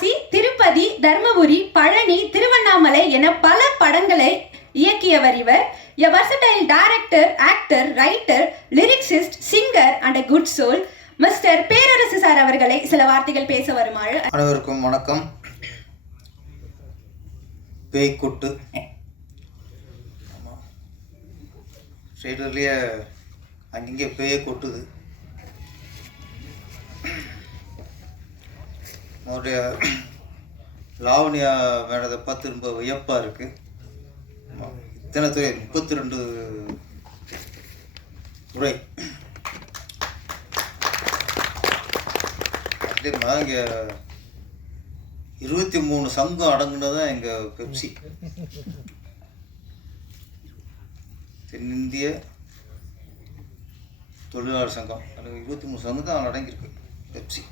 சிவகாசி, திருப்பதி, தர்மபுரி, பழனி, திருவண்ணாமலை என பல படங்களை இயக்கியவர் இவர். A versatile director, actor, writer, lyricist, singer and a good soul. Mister Perarasu sir அவர்களை சில வார்த்தைகள் பேச வருமாறு. அனைவருக்கும் வணக்கம். பேய்க்குட்டு ஆமாம், ட்ரெய்லர்லேயே அங்கங்கே பேயை கொட்டுது. அவருடைய லாவணியா மேடத்தை பார்த்து ரொம்ப வியப்பாக இருக்குது. இத்தனை துறை 32 துறை. அப்படின்னா இங்கே 23 சங்கம் அடங்குனதான் எங்கள் பெப்சி. தென்னிந்திய தொழிலாளர் சங்கம், அது 23 சங்கம் தான் அடங்கியிருக்கு பெப்சி.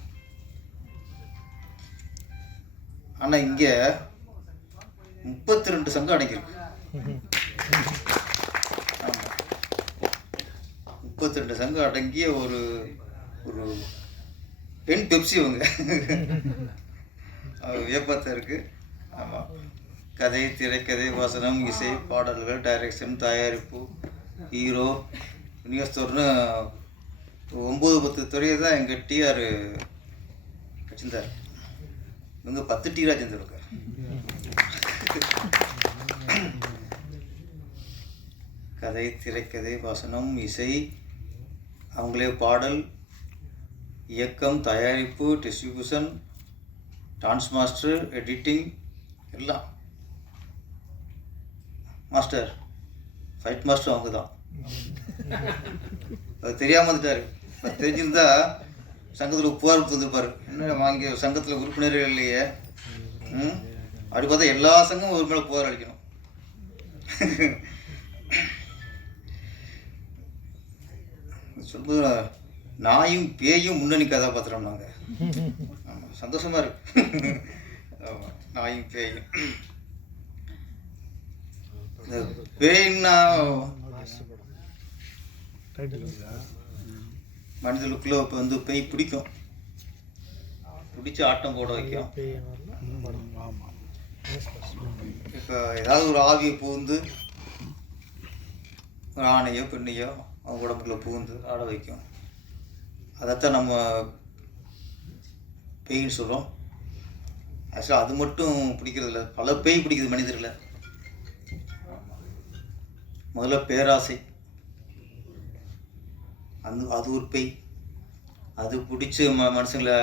ஆனால் இங்கே 32 சங்கம் அடங்கியிருக்கு. ஆமாம், 32 சங்கம் அடங்கிய ஒரு ஒரு பெண் பெப்சி அவங்க. வியப்பாக இருக்குது. ஆமாம், கதை, திரைக்கதை, வசனம், இசை, பாடல்கள், டைரக்ஷன், தயாரிப்பு, ஹீரோ, விநியோகஸ்தோர்னு 9-10 துறையை தான் எங்கள் டிஆர் வச்சிருந்தார். இவங்க 10 டி ராஜேந்தர். கதை, திரைக்கதை, வசனம், இசை, அவங்களே பாடல், இயக்கம், தயாரிப்பு, டிஸ்ட்ரிபியூஷன், டான்ஸ் மாஸ்டர், எடிட்டிங், எல்லாம் மாஸ்டர். ஃபைட் மாஸ்டர் அவங்க தான். அது தெரியாமல் வந்துட்டார். தெரிஞ்சிருந்தா சங்கத்தில் புகார் வந்துருப்பார். என்ன வாங்கி சங்கத்தில் உறுப்பினர்கள் இல்லையே, அப்படி பார்த்தா எல்லா சங்கமும் ஒரு மேலே புகார் அளிக்கணும். சொல்லும்போது நாயும் பேயும் முன்னணி கதாபாத்திரம் நாங்கள். ஆமாம், சந்தோஷமாக இருக்கு. ஆமாம், நாயும் பேயும். இந்த பேய்னா மனிதனுக்குள்ள இப்போ வந்து பேய் பிடிக்கும், பிடிச்சி ஆட்டம் போட வைக்கும். இப்போ ஏதாவது ஒரு ஆவியை பூந்து ஒரு ஆணையோ பெண்ணையோ அவங்க உடம்புக்குள்ள பூந்து ஆட வைக்கும். அதைத்தான் நம்ம பேயின்னு சொல்கிறோம். ஆக்சுவலாக அது மட்டும் பிடிக்கிறதில்ல, பல பேய் பிடிக்குது மனிதர்களை. முதல்ல பேராசை, அது ஒரு பேய். அது பிடிச்சி மனுஷங்களை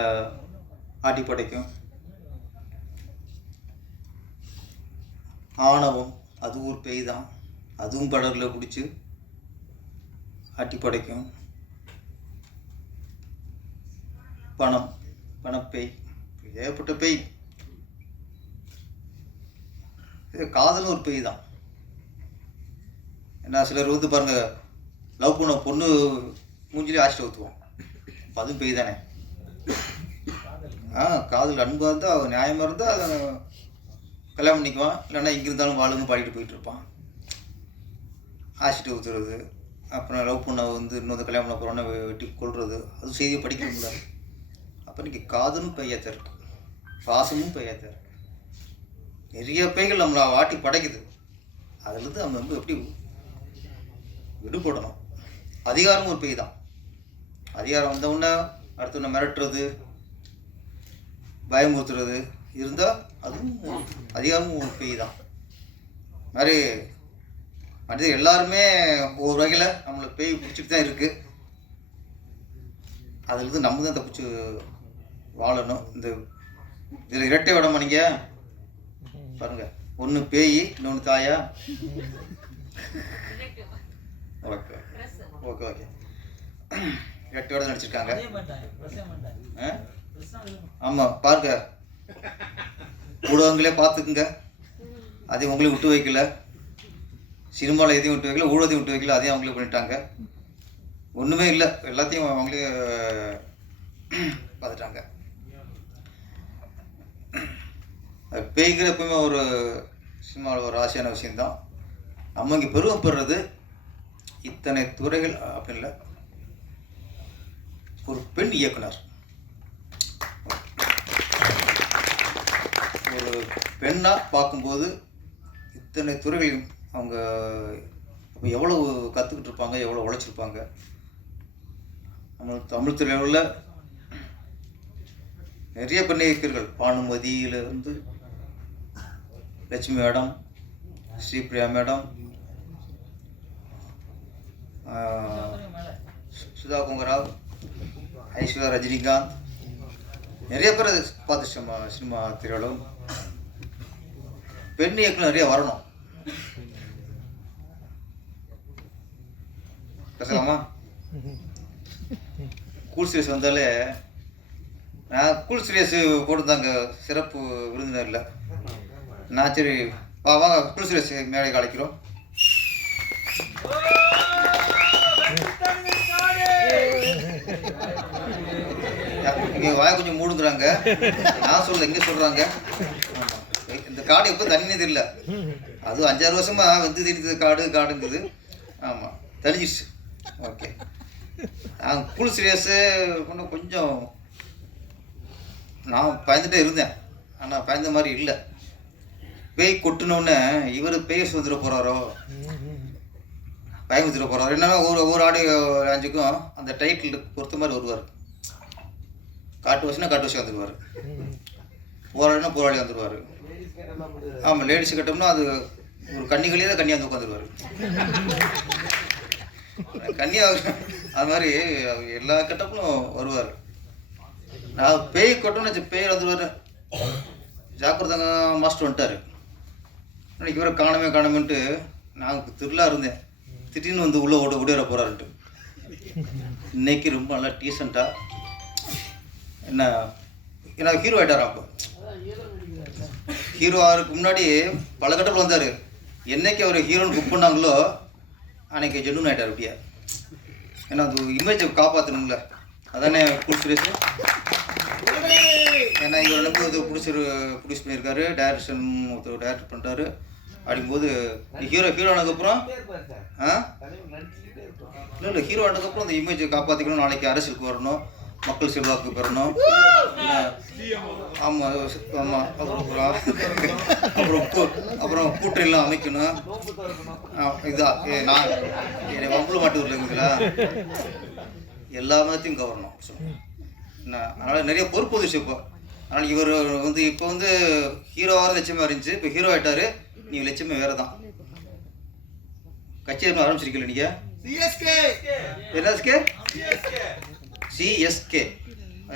ஆட்டி படைக்கும். ஆணவம், அது ஒரு பேய் தான். அதுவும் படர்களை பிடிச்சி ஆட்டி படைக்கும். பணம், பணப்பேய், ஏற்பட்ட பேய். காதலும் ஒரு பேய் தான். ஏன்னா சிலர் வந்து பாருங்க, லவ் பண்ண பொண்ணு மூஞ்சிலே ஆசிட்டு ஊற்றுவோம். அதுவும் பேய் தானே. காதல் அன்பாக இருந்தால், அவன் நியாயமாக இருந்தால் அதை கல்யாணம் பண்ணிக்குவான். இல்லைன்னா இங்கே இருந்தாலும் வாழுங்க பாடிட்டு போயிட்டு இருப்பான். ஆசிட்டு ஊற்றுறது, அப்புறம் லவ் பண்ண வந்து இன்னொரு கல்யாணம் பண்ண போகிறோன்னா வெட்டி கொள்வது, அது செய்தியை படிக்க முடியாது. அப்போ இன்றைக்கி காதலும் பெய்யாத்தான் இருக்கு, பாசமும் பெய்யாத்தான் இருக்கு. நிறைய பேய்கள் நம்மளை வாட்டி படைக்குது. அதுலேருந்து நம்ம வந்து எப்படி விடுபடணும். அதிகாரமும் ஒரு பேய் தான். அதிகாரம் வந்தவுடனே அடுத்தவனை மிரட்டுறது, பயமுறுத்துறது இருந்தால் அதுவும் அதிகாரமும் ஒரு பேய் தான். மாதிரி மனிதர் எல்லாருமே ஒரு வகையில் நம்மளை பேய் பிடிச்சிட்டு தான் இருக்குது. அதுலேருந்து நம்ம தான் தப்பிச்சு வாழணும். இந்த இதில் இரட்டை விடமா நீங்கள் பாருங்கள், ஒன்று பேய், இன்னொன்று தாயா. ஓகே ஓகே ஓகே, இரட்டையோட நடிச்சிருக்காங்க. ஆமாம், பாருங்க, ஊடகங்களே பார்த்துக்குங்க. அதையும் உங்களையும் விட்டு வைக்கல, சினிமாவில் எதையும் விட்டு வைக்கல, ஊடகத்தையும் விட்டு வைக்கல, அதையும் அவங்களே பண்ணிட்டாங்க. ஒன்றுமே இல்லை, எல்லாத்தையும் அவங்களே பார்த்துட்டாங்க. பேய்கள் எப்பவுமே ஒரு சினிமாவில் ஒரு ஆசையான விஷயந்தான். நம்ம இங்கே பெருமைப்படுறது இத்தனை துறைகள் அப்படி இல்லை, ஒரு பெண் இயக்குனர். ஒரு பெண்ணாக பார்க்கும்போது இத்தனை துறைகளையும் அவங்க அப்போ எவ்வளோ கற்றுக்கிட்டு இருப்பாங்க, எவ்வளோ உழைச்சிருப்பாங்க. நம்ம தமிழ் துறையில் நிறைய பெண் இயக்கர்கள், பானுமதியிலிருந்து லட்சுமி மேடம், ஸ்ரீபிரியா மேடம், சுதா குங்கராவ், ஐஸ்வர்யா ரஜினிகாந்த், நிறைய பேர் பார்த்து சினிமா திரையுலகம். பெண் இயக்குனர் நிறைய வரணும். பேசலாமா? கூல் சீரியஸ் வந்தாலே நான் கூல் சீரியஸ் போட்டுருந்தாங்க சிறப்பு விருந்தினரில். நான் சரி வாங்க கூல் சீரியஸ் மேடை அழைக்கிறோம். இங்கே வாய கொஞ்சம் மூடுங்கிறாங்க. நான் சொல்ல இங்கே சொல்கிறாங்க. இந்த காடு எப்போ தண்ணினே தெரியல. அது 5-6 வருஷமா வந்து தெரிஞ்சது காடுங்குது. ஆமாம், தனிஞ்சிச்சு. ஓகே, நான் கூல் சீரியஸு கொஞ்சம் நான் பயந்துட்டே இருந்தேன். ஆனால் பயந்த மாதிரி இல்லை. பேய் கொட்டினோடனே இவர் பேய் சுதந்திர போகிறாரோ, பயம் சுதந்திர போகிறாரோ, என்னன்னா ஒரு ஆடியோ லான்ச்சுக்கும் அந்த டைட்டில் பொறுத்த மாதிரி வருவார். காட்டு வருஷம் வந்துடுவார், போராடினா போராடி வந்துடுவார். ஆமாம், லேடிஸ் கட்டோம்னா அது ஒரு கன்னிகளே தான் கன்னியாக வந்து உட்காந்துருவார். கன்னியாக அது மாதிரி எல்லா கட்டப்பும் வருவார். நான் பேய் கொட்டோன்னு பேய் வந்துடுவார். ஜாக்கிரதாங்க மாஸ்டர் வந்துட்டார். இன்னைக்கு இவரை காணாமன்ட்டு நான் திருவிழா இருந்தேன். திடீர்னு வந்து உள்ளே ஓடிற போகிறாருன்ட்டு. இன்னைக்கு ரொம்ப நல்லா டீசெண்டாக ஏன்னா ஹீரோ ஆகிட்டார். அப்போ ஹீரோ ஆகிறதுக்கு முன்னாடி பல கட்டத்தில் வந்தார். என்னைக்கு அவர் ஹீரோன்னு புக் பண்ணாங்களோ அன்னைக்கு ஜென்னுன் ஆகிட்டார். அப்படியே ஏன்னா அது இமேஜை காப்பாற்றணும்ல, அதானே கூல் சீரியஸ். ஏன்னா இவர் நம்பி ஒரு ப்ரொடியூஸ் பண்ணியிருக்காரு, டைரக்ஷன் ஒருத்தர் டைரக்ட் பண்ணிட்டாரு. அப்படிங்கும்போது ஹீரோ ஆனதுக்கப்புறம் இல்லை ஹீரோ ஆனதுக்கப்புறம் அந்த இமேஜை காப்பாற்றிக்கணும். நாளைக்கு அரசியலுக்கு வரணும், மக்கள் செல்வாக்கு பெறணும். ஆமாம் ஆமாம், அப்புறம் கூட்டணிலாம் அமைக்கணும். இதுதான் நான் என்னை வம்புல மாட்டு இல்லைங்களா, எல்லா மதத்தையும் கவரணும். அதனால் நிறைய பொறுப்பு வந்துச்சு. இப்போ அதனால் இவர் வந்து இப்போ வந்து ஹீரோவாக லட்சியமாக இருந்துச்சு. இப்போ ஹீரோ ஆகிட்டாரு. நீங்கள் லட்சியமே வேறு தான். கட்சி ஆரம்பிச்சிருக்கீங்களா நீங்கள்? சிஎஸ்கே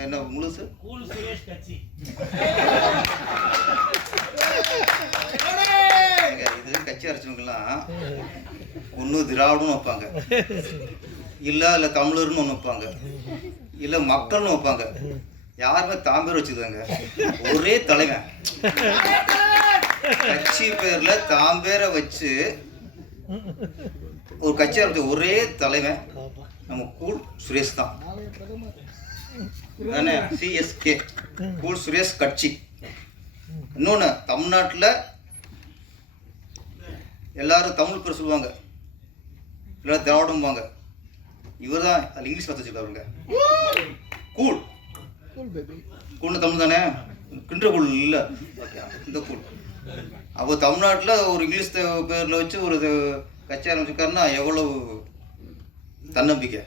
என்ன முழுசு? இது கட்சி அரசவங்கெல்லாம் ஒன்று திராவிடம்னு வைப்பாங்க, இல்லை தமிழர்னு ஒன்று வைப்பாங்க, இல்லை மக்கள்னு வைப்பாங்க. யாருமே தாம்பேர் வச்சுருக்காங்க. ஒரே தலைவன் கட்சி பேரில் தாம்பேரை வச்சு ஒரு கட்சி ஆரம்பிச்ச ஒரே தலைவன் நம்ம கூல் சுரேஷ் தான். தானே சிஎஸ்கே, கூல் சுரேஷ் கட்சி. இன்னொன்று, தமிழ்நாட்டில் எல்லாரும் தமிழ் பேர் சொல்லுவாங்க, எல்லாரும் திராவிடம்பாங்க. இவர் தான் அது இங்கிலீஷ் கற்று வச்சுருக்காருங்க. கூல் கூல்னு தமிழ் தானே, கின்ற கூல் இல்லை. ஓகே, இந்த கூல். அப்போ தமிழ்நாட்டில் ஒரு இங்கிலீஷ் பேரில் வச்சு ஒரு கட்சி ஆரம்பிச்சிருக்காருன்னா எவ்வளவு தன்னம்பிக்கை.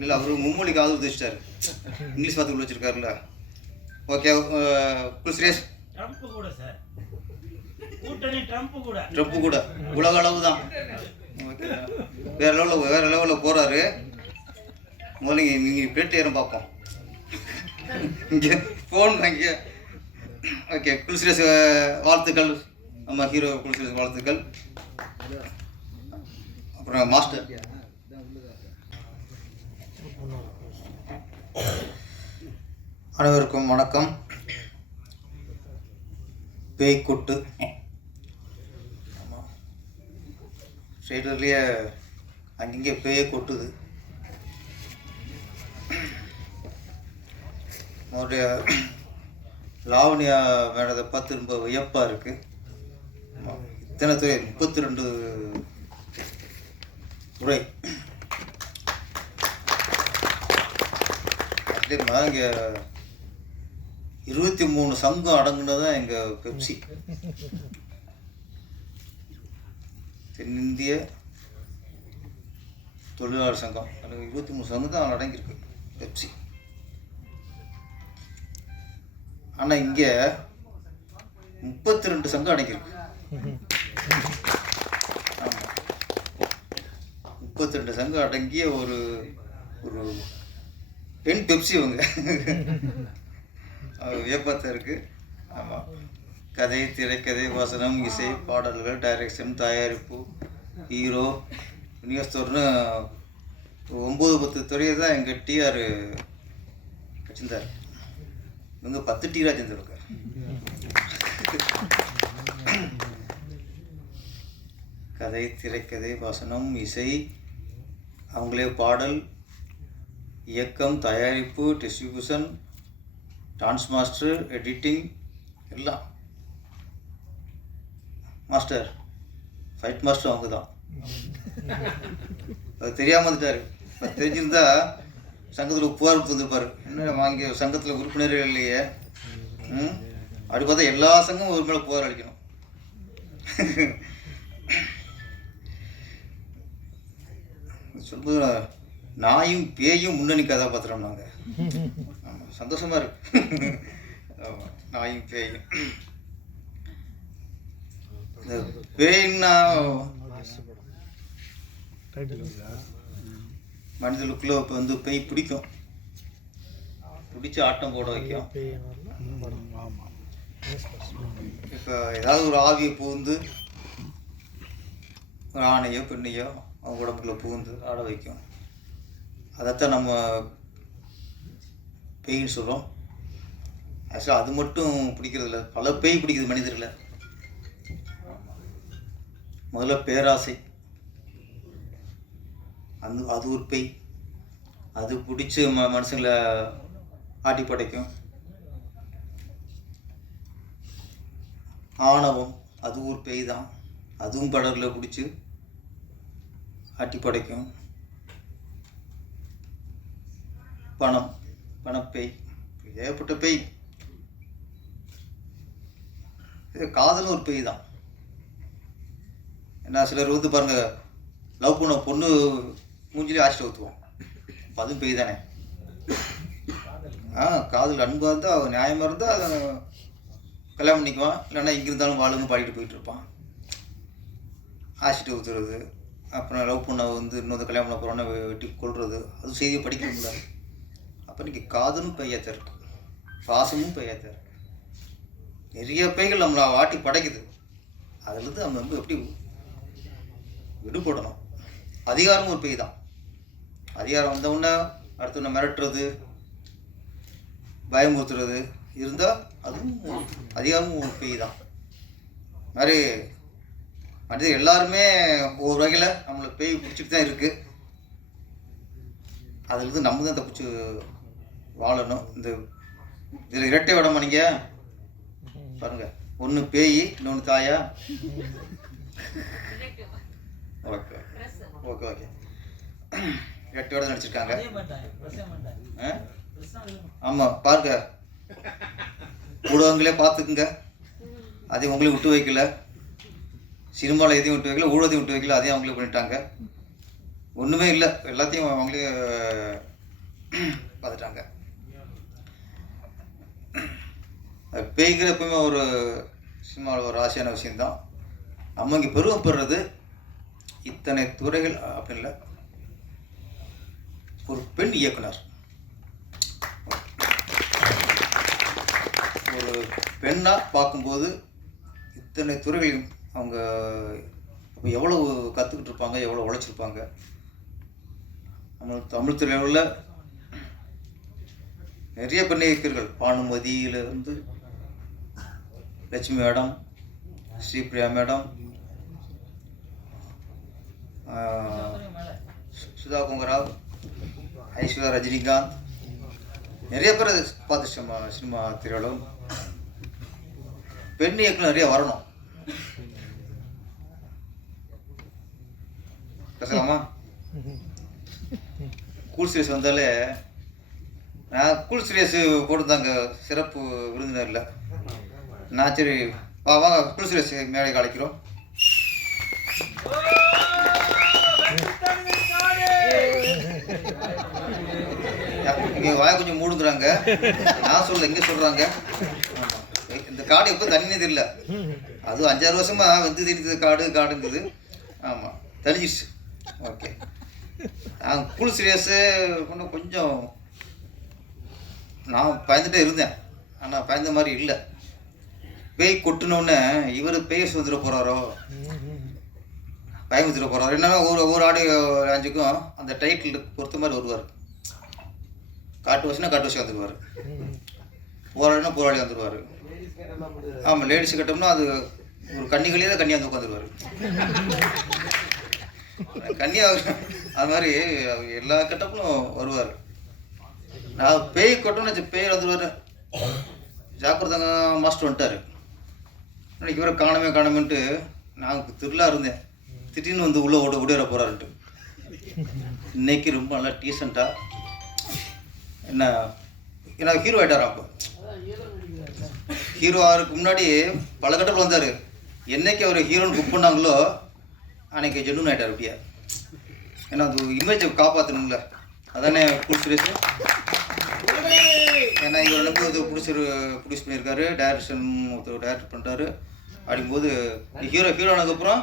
இல்லை, அவர் மும்மொழிக்கு ஆதரவு தெரிச்சிட்டாரு, இங்கிலீஷ் வார்த்தைகள் வச்சுருக்காருல்ல. ஓகே, சுரேஷ் ட்ரம்ப் கூட உலக அளவு தான். ஓகே, வேற லெவலில் போகிறாரு. முதல்ல நீங்கள் பிளேட் ஏறும் பார்ப்போம். இங்கே ஃபோன் இங்கே. ஓகே, குல்சுரேஷ் வாழ்த்துக்கள். நம்ம ஹீரோ குல்சுரேஷ் வாழ்த்துக்கள். அப்புறம் மாஸ்டர் அனைவருக்கும் வணக்கம். பேய்கொட்டு ஆமாம், ட்ரெய்லர்லேயே அங்கங்கே பேயை கொட்டுது. அவருடைய லாவணியா மேடத்தை பார்த்து ரொம்ப வியப்பாக இருக்குது. இத்தனை துறை 32 துறை. அதே மாதிரி இங்கே 23 சங்கம் அடங்குனதான் எங்கள் பெப்சி. தென்னிந்திய தொழிலாளர் சங்கம், அது 23 சங்கம் தான் அடங்கியிருக்கு பெப்சி. ஆனால் இங்கே 32 சங்கம் அடங்கியிருக்கு. ஆமாம், 32 சங்கம் அடங்கிய ஒரு ஒரு பெண் பெப்சி அவங்க. வியப்பாக இருக்குது. ஆமாம், கதை, திரைக்கதை, வசனம், இசை, பாடல்கள், டைரக்ஷன், தயாரிப்பு, ஹீரோ, விநியோகஸ்தோர்னு 9-10 துறையை தான் எங்கள் டிஆர் வச்சிருந்தார். இவங்க 10 டி ராஜேந்தர். கதை, திரைக்கதை, வசனம், இசை, அவங்களே பாடல், இயக்கம், தயாரிப்பு, டிஸ்ட்ரிபியூஷன், டான்ஸ் மாஸ்டர், எடிட்டிங், எல்லாம். மாஸ்டர், ஃபைட் மாஸ்டர் அவங்க தான். அது தெரியாமல் வந்துட்டார். தெரிஞ்சிருந்தா சங்கத்தில் புகார் வந்துருப்பார். என்ன வாங்கி சங்கத்தில் உறுப்பினரே இல்லையே, அப்படி பார்த்தா எல்லா சங்கமும் ஒரு மேலே புகார் அளிக்கணும். சொல்லும்போது நாயும் பேயும் முன்னணி கதாபாத்திரம் நாங்கள். ஆமாம், சந்தோஷமாக இருக்கு. ஆமாம், நாயும் பேயும். இந்த பேய்னா மனிதனுக்குள்ள இப்போ வந்து பேய் பிடிக்கும், பிடிச்சி ஆட்டம் போட வைக்கும். இப்போ ஏதாவது ஒரு ஆவியை பூந்து ஒரு ஆணையோ பெண்ணையோ அவங்க உடம்புக்குள்ள பூந்து ஆட வைக்கும். அதைத்தான் நம்ம பேயின்னு சொல்கிறோம். ஆக்சுவலாக அது மட்டும் பிடிக்கிறதில்ல, பல பேய் பிடிக்குது மனிதர்களை. முதல்ல பேராசை, அது ஒரு பேய். அது பிடிச்சி மனுஷங்களை ஆட்டி படைக்கும். ஆணவம், அது ஒரு பேய் தான். அதுவும் படரில் பிடிச்சி ஆட்டி படைக்கும். பணப்பேய், ஏகப்பட்ட பேய். காதலும் ஒரு பேய் தான். ஏன்னா சிலர் வந்து பாருங்க, லவ் பண்ண பொண்ணு மூஞ்சிலே ஆசிட்டு ஊற்றுவோம், அதுவும் பேய் தானே. காதல் அன்பாக இருந்தால், அவன் நியாயமாக இருந்தால் அதை கல்யாணம் பண்ணிக்குவான். இல்லைன்னா இங்கே இருந்தாலும் வாழுங்க பாடிட்டு போயிட்டு இருப்பான். ஆசிட்டு ஊற்றுறது, அப்புறம் லவ் பண்ண வந்து இன்னொரு கல்யாணம் பண்ண போகிறோன்னா வெட்டி கொள்வது, அது செய்தியை படிக்க முடியாது. அப்போ இன்றைக்கி காதலும் பெய்யாத்தான் இருக்கு, பாசமும் பெய்யாத்தான் இருக்கு. நிறைய பேய்கள் நம்மளை வாட்டி படைக்குது. அதுலேருந்து நம்ம வந்து எப்படி விடுபடணும். அதிகாரமும் ஒரு பேய் தான். அதிகாரம் வந்தவுடனே அடுத்தவனை மிரட்டுறது, பயமுறுத்துறது இருந்தால் அதுவும் அதிகாரமும் ஒரு பேய் தான். மாதிரி மனிதர் எல்லாருமே ஒரு வகையில் நம்மளை பேய் பிடிச்சிட்டு தான் இருக்குது. அதுலேருந்து நம்ம தான் தப்பிச்சு வாழணும். இந்த இதில் இரட்டை விடமா நீங்கள் பாருங்கள், ஒன்று பேய், இன்னொன்று தாயா. ஓகே ஓகே ஓகே, இரட்டையோட நடிச்சிருக்காங்க. ஆமாம், பாருங்க, ஊடகங்களே பார்த்துக்குங்க. அதையும் உங்களையும் விட்டு வைக்கல, சினிமாவில் எதையும் விட்டு வைக்கல, ஊடகத்தையும் விட்டு வைக்கல, அதையும் அவங்களே பண்ணிட்டாங்க. ஒன்றுமே இல்லை, எல்லாத்தையும் அவங்களே பார்த்துட்டாங்க. பேய்கள் எப்பவுமே ஒரு சினிமாவில் ஒரு ஆசையான விஷயந்தான். நம்ம இங்கே பெருமைப்படுறது இத்தனை துறைகள் அப்படி இல்லை, ஒரு பெண் இயக்குனர், ஒரு பெண்ணாக பார்க்கும்போது இத்தனை துறைகளையும் அவங்க அப்போ எவ்வளோ கற்றுக்கிட்டு இருப்பாங்க, எவ்வளோ உழைச்சிருப்பாங்க. நம்ம தமிழ் துறையில் நிறைய பெண் இயக்குநர்கள், பானுமதியிலிருந்து லட்சுமி மேடம், ஸ்ரீபிரியா மேடம், சுதா கொங்கராவ், ஐஸ்வர்யா, ரஜினிகாந்த், நிறைய பேர் பார்த்து சினிமா திரையுலகம். பெண் இயக்குனர் நிறைய வரணும். பேசலாமா? கூல் சீரிஸ் வந்தாலே நான் கூல் சுரேஷ் போட்டுருந்தாங்க சிறப்பு விருந்தினரில். நான் சரி வா கூல் சுரேஷ் மேடைக்கு அழைக்கிறோம். இங்கே வாய கொஞ்சம் மூடுங்கிறாங்க. நான் சொல்ல இங்கே சொல்கிறாங்க. இந்த காடு எப்போ தண்ணினே தெரியல. அது 5-6 வருஷமாக வந்து தெரிஞ்சது காடுங்குது. ஆமாம் தெளிஞ்சிடுச்சு. ஓகே. நான் கூல் சுரேஷு கொஞ்சம் நான் பயந்துட்டே இருந்தேன். ஆனால் பயந்த மாதிரி இல்லை. பேய் கொட்டினோடனே இவர் பேய் சுதந்திர போகிறாரோ பயமுத்திர போகிறாரோ என்னன்னா ஒரு ஆடியோ லாஞ்சுக்கும் அந்த டைட்டில் பொறுத்த மாதிரி வருவார். காட்டு வச்சு வந்துடுவார். போராடினா போராடி வந்துடுவார். ஆமாம் லேடிஸ் கட்டோம்னா அது ஒரு கன்னிகளே தான் கன்னியாக வந்து உட்காந்துருவார். கன்னியாக அது மாதிரி எல்லா கட்டப்பும் வருவார். நான் பேய் கொட்டோன்னு பேய் வந்துடுவார். ஜாக்கிரதாங்க மாஸ்டர் வந்துட்டார். இன்னைக்கு இவரை காணாமன்ட்டு நான் திருவிழா இருந்தேன். திடீர்னு வந்து உள்ளே ஓடிற போகிறாருன்ட்டு. இன்னைக்கு ரொம்ப நல்லா டீசெண்டாக ஏன்னா ஹீரோ ஆகிட்டார். அப்போ ஹீரோ ஆகிறதுக்கு முன்னாடி பல கட்டத்தில் வந்தார். என்னைக்கு அவர் ஹீரோன்னு புக் பண்ணாங்களோ அன்னைக்கு ஜென்னுன் ஆகிட்டார். அப்படியே ஏன்னா அது இமேஜை காப்பாற்றணும்ல. அதானே கூல் சுரேஷ். ஏன்னா இவர் நம்பி ஒரு ப்ரொடியூஸ் பண்ணியிருக்காரு. டைரக்ஷன் ஒருத்தர் டைரக்ட் பண்ணிட்டாரு. அப்படிங்கும்போது ஹீரோ ஆனதுக்கப்புறம்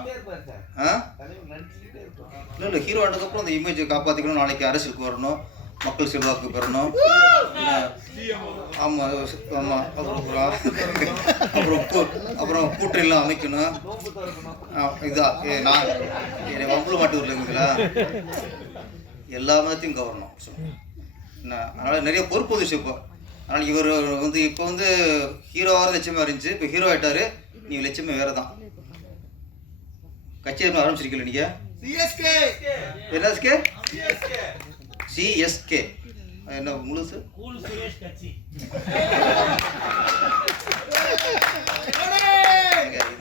இல்லை ஹீரோ ஆனதுக்கப்புறம் அந்த இமேஜை காப்பாற்றிக்கணும். நாளைக்கு அரசியலுக்கு வரணும், மக்கள் செல்வாக்கு பெறணும். ஆமாம் ஆமாம். அப்புறம் கூட்டணிலாம் அமைக்கணும். இதுதான் நான் என்னை வம்புல மாட்டூரில் இருக்குங்களா எல்லா மதத்தையும் கவரணும். அதனால் நிறைய பொறுப்பு வந்துச்சு. இப்போ அதனால் இவர் வந்து இப்போ வந்து ஹீரோவாக லட்சியமாக இருந்துச்சு. இப்போ ஹீரோ ஆகிட்டார். நீங்கள் லட்சியமே வேறு தான். கட்சி ஆரம்பிச்சிருக்கீங்களா நீங்கள்? சிஎஸ்கே என்ன முழுசு?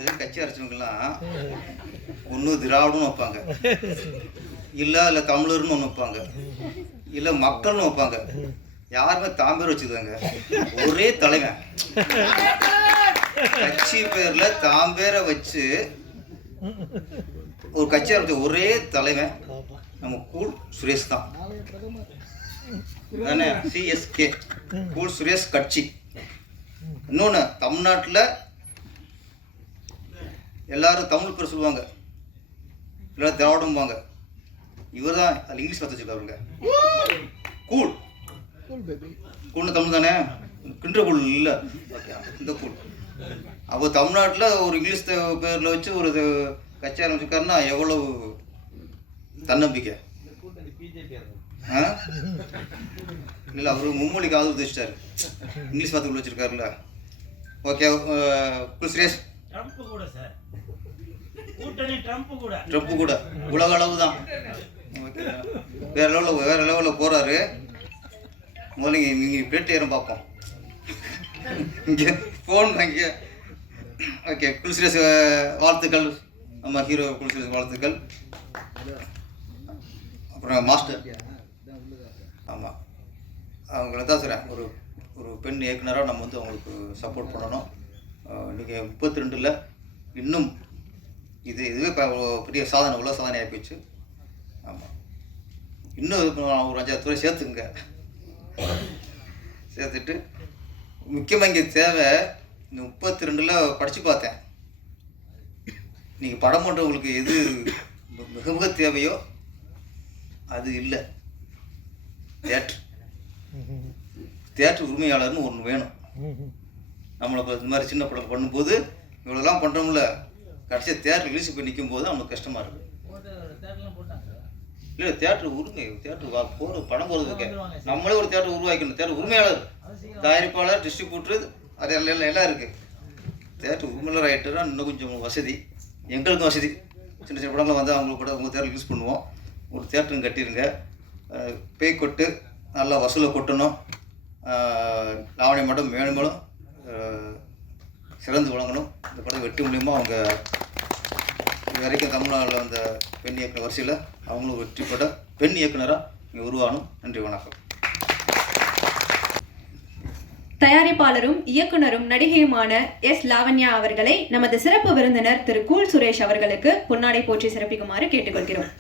இது கட்சி அரசுங்கெல்லாம் ஒன்று திராவிடம்னு வைப்பாங்க, இல்லை தமிழர்னு ஒன்று வைப்பாங்க, இல்லை மக்கள்னு வைப்பாங்க. யாருமே தாம்பேர் வச்சுருக்காங்க. ஒரே தலைவன் கட்சி பேரில் தாம்பேரை வச்சு ஒரு கட்சி ஆரம்பிச்ச ஒரே தலைவன் நம்ம கூல் சுரேஷ் தான். தானே சிஎஸ்கே கூல் சுரேஷ் கட்சி. இன்னொன்று தமிழ்நாட்டில் எல்லாரும் தமிழ் பேர் சொல்லுவாங்க, எல்லாரும் திராவிடம்பாங்க. இவர் தான் அது இங்கிலீஷ் பார்த்து வச்சுருக்காருங்க. கூல் கூல்னு தமிழ் தானே, கின்ற கூல் இல்லை. ஓகே இந்த கூல். அப்போ தமிழ்நாட்டில் ஒரு இங்கிலீஷ் பேரில் வச்சு ஒரு கட்சி ஆரம்பிச்சிருக்காருன்னா எவ்வளவு தன்னம்பிக்கை. இல்லை அவர் மும்மொழிக்கு ஆதரவு தெரிச்சிட்டாரு. இங்கிலீஷ் பார்த்து வச்சுருக்காருல்ல. Okay cool Suresh. ட்ரம்ப் கூட உலக அளவு தான். ஓகே வேற லெவலில் போகிறாரு. முதல்ல நீங்கள் பிளேட் ஏறும் பார்ப்போம். இங்கே ஃபோன் வாங்கி. ஓகே கூல் சுரேஷ் வாழ்த்துக்கள். நம்ம ஹீரோ கூல் சுரேஷ் வாழ்த்துக்கள். அப்புறம் மாஸ்டர். ஆமாம் அவங்கள தான் சொல்கிறேன். ஒரு பெண் இயக்குனராக நம்ம வந்து அவங்களுக்கு சப்போர்ட் பண்ணணும். நீங்கள் 32 இன்னும் இதுவே பெரிய சாதனை, உலக சாதனை ஆகிப்போச்சு. ஆமாம் இன்னும் ஒரு 5-6 துறை சேர்த்துங்க. சேர்த்துட்டு முக்கியமாக இங்கே தேவை. இந்த 32 படித்து பார்த்தேன். நீங்கள் படம் பண்ணுறவங்களுக்கு எது மிக மிக தேவையோ அது இல்லை. தியேட்டர் உரிமையாளர்னு ஒன்று வேணும். நம்மளை இந்த மாதிரி சின்ன படம் பண்ணும்போது இவ்வளோலாம் பண்ணுறோம்ல, கடைசியாக தியேட்டர் ரிலீஸ் போய் நிற்கும் போது நம்மளுக்கு கஷ்டமாக இருக்குது. இல்லை தியேட்டர் உரிமை, தியேட்டர் போகிற படம் போகிறதுக்கு நம்மளே ஒரு தியேட்டர் உருவாக்கணும். தியேட்டர் உரிமையாளர், தயாரிப்பாளர், டிஸ்ட்ரிபியூட்டர், அது எல்லாம் இருக்குது. தியேட்டர் உரிமையாளர் ஆகிட்டுனா இன்னும் கொஞ்சம் வசதி, எங்களுக்கும் வசதி. சின்ன சின்ன படங்கள் வந்து அவங்களுக்கு கூட உங்கள் தியேட்டர் யூஸ் பண்ணுவோம். ஒரு தியேட்டருங்க கட்டிடுங்க. பேய் கொட்டு நல்லா வசூலை கொட்டணும். லாவணி மட்டும் மேலும் மேலும் சிறந்து வழங்கணும். இந்த படம் வெற்றி மூலியமாக அவங்க இது வரைக்கும் தமிழ்நாட்டில் வந்த பெண் இயக்குனர் வரிசையில் அவங்களும் வெற்றி பெற்ற பெண் இயக்குனராக இங்கே உருவாகணும். நன்றி, வணக்கம். தயாரிப்பாளரும் இயக்குனரும் நடிகையுமான எஸ் லாவண்யா அவர்களை நமது சிறப்பு விருந்தினர் திரு கூல் சுரேஷ் அவர்களுக்கு பொன்னாடை போற்றி சிறப்பிக்குமாறு கேட்டுக்கொள்கிறோம்.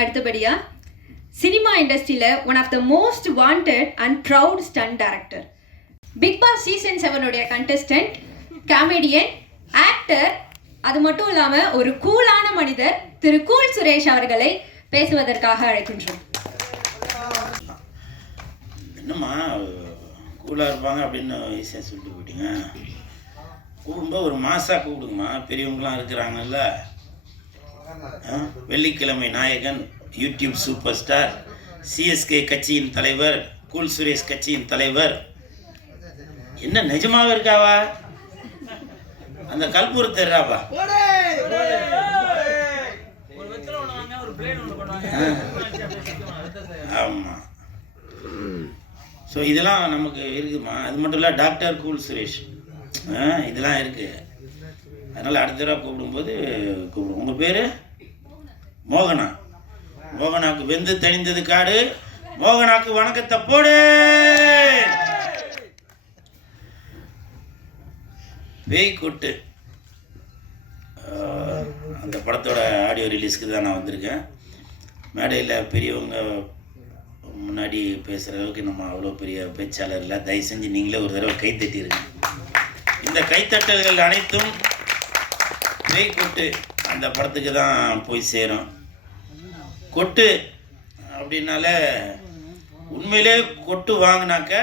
அடுத்தபடியா சினிமா இண்டஸ்ட்ரியில one of the most wanted and proud stunt director, Bigg Boss season 7 contestant, comedian, actor, அது மட்டும் இல்லாம ஒரு கூலான மனிதர் திரு கூல் சுரேஷ் அவர்களை பேசுவதற்காக அழைக்கின்றோம். என்னம்மா கூலாக இருப்பாங்க அப்படின்னு ஈஸியாக சொல்லிட்டு போயிட்டீங்க. கூடும்போது ஒரு மாசாக கூப்பிடுங்கம்மா, பெரியவங்களாம் இருக்கிறாங்கல்ல. வெள்ளிக்கிழமை நாயகன், யூடியூப் சூப்பர் ஸ்டார், சிஎஸ்கே கட்சியின் தலைவர், கூல் சுரேஷ் கட்சியின் தலைவர். என்ன நிஜமாவே இருக்காவா? அந்த கல்பூர் தெரியாவா? ஆமாம். ஸோ இதெல்லாம் நமக்கு இருக்குமா? அது மட்டும் இல்லை, டாக்டர் கூல் சுரேஷ் இதெல்லாம் இருக்குது. அதனால் அடுத்த தடவை கூப்பிடும்போது கூப்பிடுவோம். உங்கள் பேர் மோகனா. மோகனாக்கு வெந்து தணிந்தது காடு. மோகனாக்கு வணக்கத்தை போடு. பேய்கொட்டு அந்த படத்தோட ஆடியோ ரிலீஸ்க்கு தான் நான் வந்திருக்கேன். மேடையில் பெரியவங்க முன்னாடி பேசுகிற அளவுக்கு நம்ம அவ்வளோ பெரிய பேச்சாளர் இல்லை. தயவு செஞ்சு நீங்களே ஒரு தடவை கைத்தட்டிருங்க. இந்த கைத்தட்டல்கள் அனைத்தும் பேய்கொட்டு அந்த படத்துக்கு தான் போய் சேரும். கொட்டு அப்படின்னால உண்மையிலே கொட்டு வாங்கினாக்க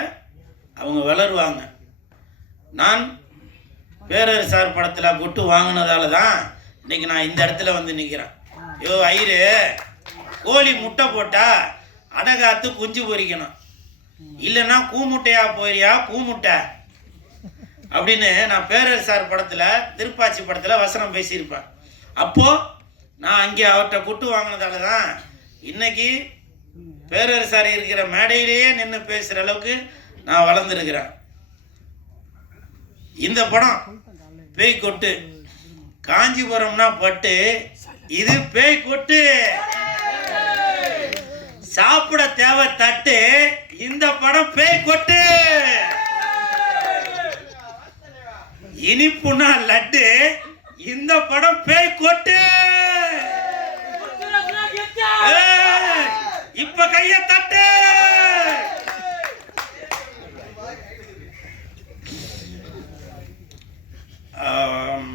அவங்க வளருவாங்க. நான் பேரரசார் படத்தில் கொட்டு வாங்கினதால தான் இன்றைக்கி நான் இந்த இடத்துல வந்து நிற்கிறேன். யோ ஐயரு, கோழி முட்டை போட்டால் அடகாத்து குஞ்சு பொறிக்கணும், இல்லைன்னா கூமுட்டையா போயிறியா கூமுட்டை அப்படின்னு நான் பேரரசார் படத்தில், திருப்பாச்சி படத்தில் வசனம் பேசியிருப்பேன். அப்போது நான் அங்கே அவர்கிட்ட கொட்டு வாங்கினதால தான் இன்னைக்கு பேரரசார் இருக்கிற மேடையிலேயே நின்று பேசுகிற அளவுக்கு நான் வளர்ந்துருக்கிறேன். இந்த படம் பேய்கொட்டு. காஞ்சிபுரம்னா பட்டு, இது பேய்கொட்டு. சாப்பிட தேவை தட்டு, இந்த படம் பேய்கொட்டு. இனிப்புனா லட்டு, இந்த படம் பேய்கொட்டு. இப்ப கைய தட்டு.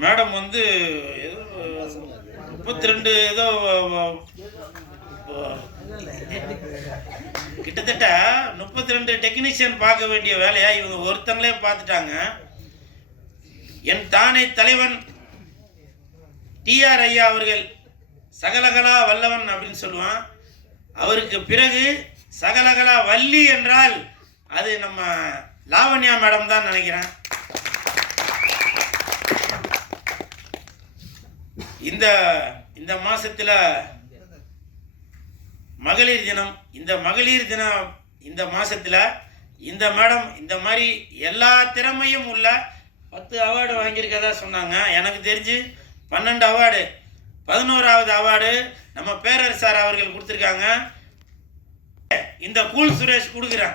மேடம் வந்து 32 ஏதோ கிட்டத்தட்ட 32 டெக்னீஷியன் பார்க்க வேண்டிய வேலையா இவங்க ஒருத்தங்களே பார்த்துட்டாங்க. என் தானே தலைவன் டிஆர் ஐயா அவர்கள் சகலகலா வல்லவன் அப்படின்னு சொல்லுவான். அவருக்கு பிறகு சகலகலா வள்ளி என்றால் அது நம்ம லாவண்யா மேடம் தான் நினைக்கிறேன். இந்த மாசத்துல மகளிர் தினம். இந்த மகளிர் தினம் இந்த மாசத்துல இந்த மேடம் இந்த மாதிரி எல்லா திறமையும் உள்ள 10 அவார்டு வாங்கியிருக்கதா சொன்னாங்க. எனக்கு தெரிஞ்சு 12 அவார்டு, 11வது அவார்டு நம்ம பேரரசார் அவர்கள் கொடுத்துருக்காங்க. இந்த கூல் சுரேஷ் கொடுக்குறேன்.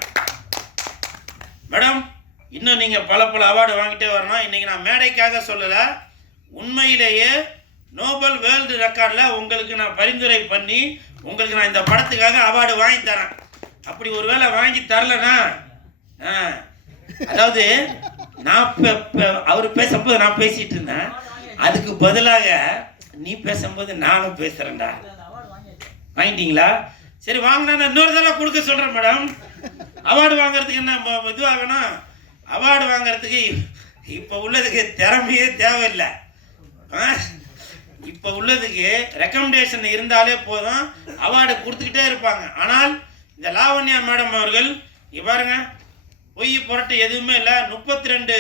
மேடம், இன்னும் நீங்கள் பல அவார்டு வாங்கிட்டே வரணும். இன்றைக்கி நான் மேடைக்காக சொல்லலை, உண்மையிலேயே நோபல் வேர்ல்டு ரெக்கார்டில் உங்களுக்கு நான் பரிந்துரை பண்ணி உங்களுக்கு நான் இந்த படத்துக்காக அவார்டு வாங்கி தரேன். அப்படி ஒரு வேளை வாங்கி தரலன்னா, அதாவது நான் அவர் பேசும்போது நான் பேசிகிட்டு இருந்தேன், அதுக்கு பதிலாக நீ பேசும்போது நானும் பேசுகிறேன்டா. வாங்கிட்டீங்களா? சரி, வாங்கினா இன்னொரு தடவை கொடுக்க சொல்கிறேன் மேடம். அவார்டு வாங்கிறதுக்கு என்ன இதுவாக வேணும்? அவார்டு வாங்கிறதுக்கு இப்போ உள்ளதுக்கு திறமையே தேவையில்லை. இப்போ உள்ளதுக்கு ரெக்கமெண்டேஷன் இருந்தாலே போதும், அவார்டு கொடுத்துக்கிட்டே இருப்பாங்க. ஆனால் இந்த லாவண்யா மேடம் அவர்கள் பாருங்க, பொய் புரட்டு எதுவுமே இல்லை. 32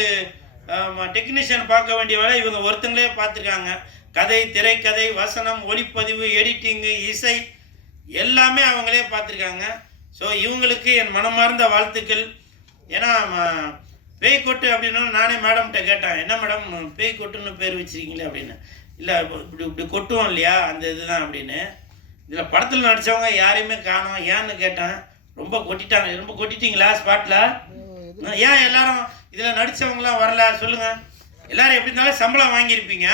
டெக்னீஷியன் பார்க்க வேண்டிய வேலை இவங்க ஒருத்தங்களே பார்த்துருக்காங்க. கதை, திரைக்கதை, வசனம், ஒளிப்பதிவு, எடிட்டிங்கு, இசை எல்லாமே அவங்களே பார்த்துருக்காங்க. ஸோ இவங்களுக்கு என் மனமார்ந்த வாழ்த்துக்கள். ஏன்னா பேய்கொட்டு அப்படின்னா நானே மேடம்கிட்ட கேட்டேன், என்ன மேடம் பேய்கொட்டுன்னு பேர் வச்சுருக்கீங்களே அப்படின்னு. இல்லை, இப்படி கொட்டுவோம் இல்லையா, அந்த இதுதான் அப்படின்னு. இதில் படத்தில் நடித்தவங்க யாரையுமே காணோம். ஏன்னு கேட்டேன். ரொம்ப கொட்டிட்டாங்க. ரொம்ப கொட்டிட்டீங்களா ஸ்பாட்டில்? ஏன் எல்லாரும் இதில் நடித்தவங்களாம் வரல சொல்லுங்கள். எல்லாரும் எப்படி இருந்தாலும் சம்பளம் வாங்கியிருப்பீங்க.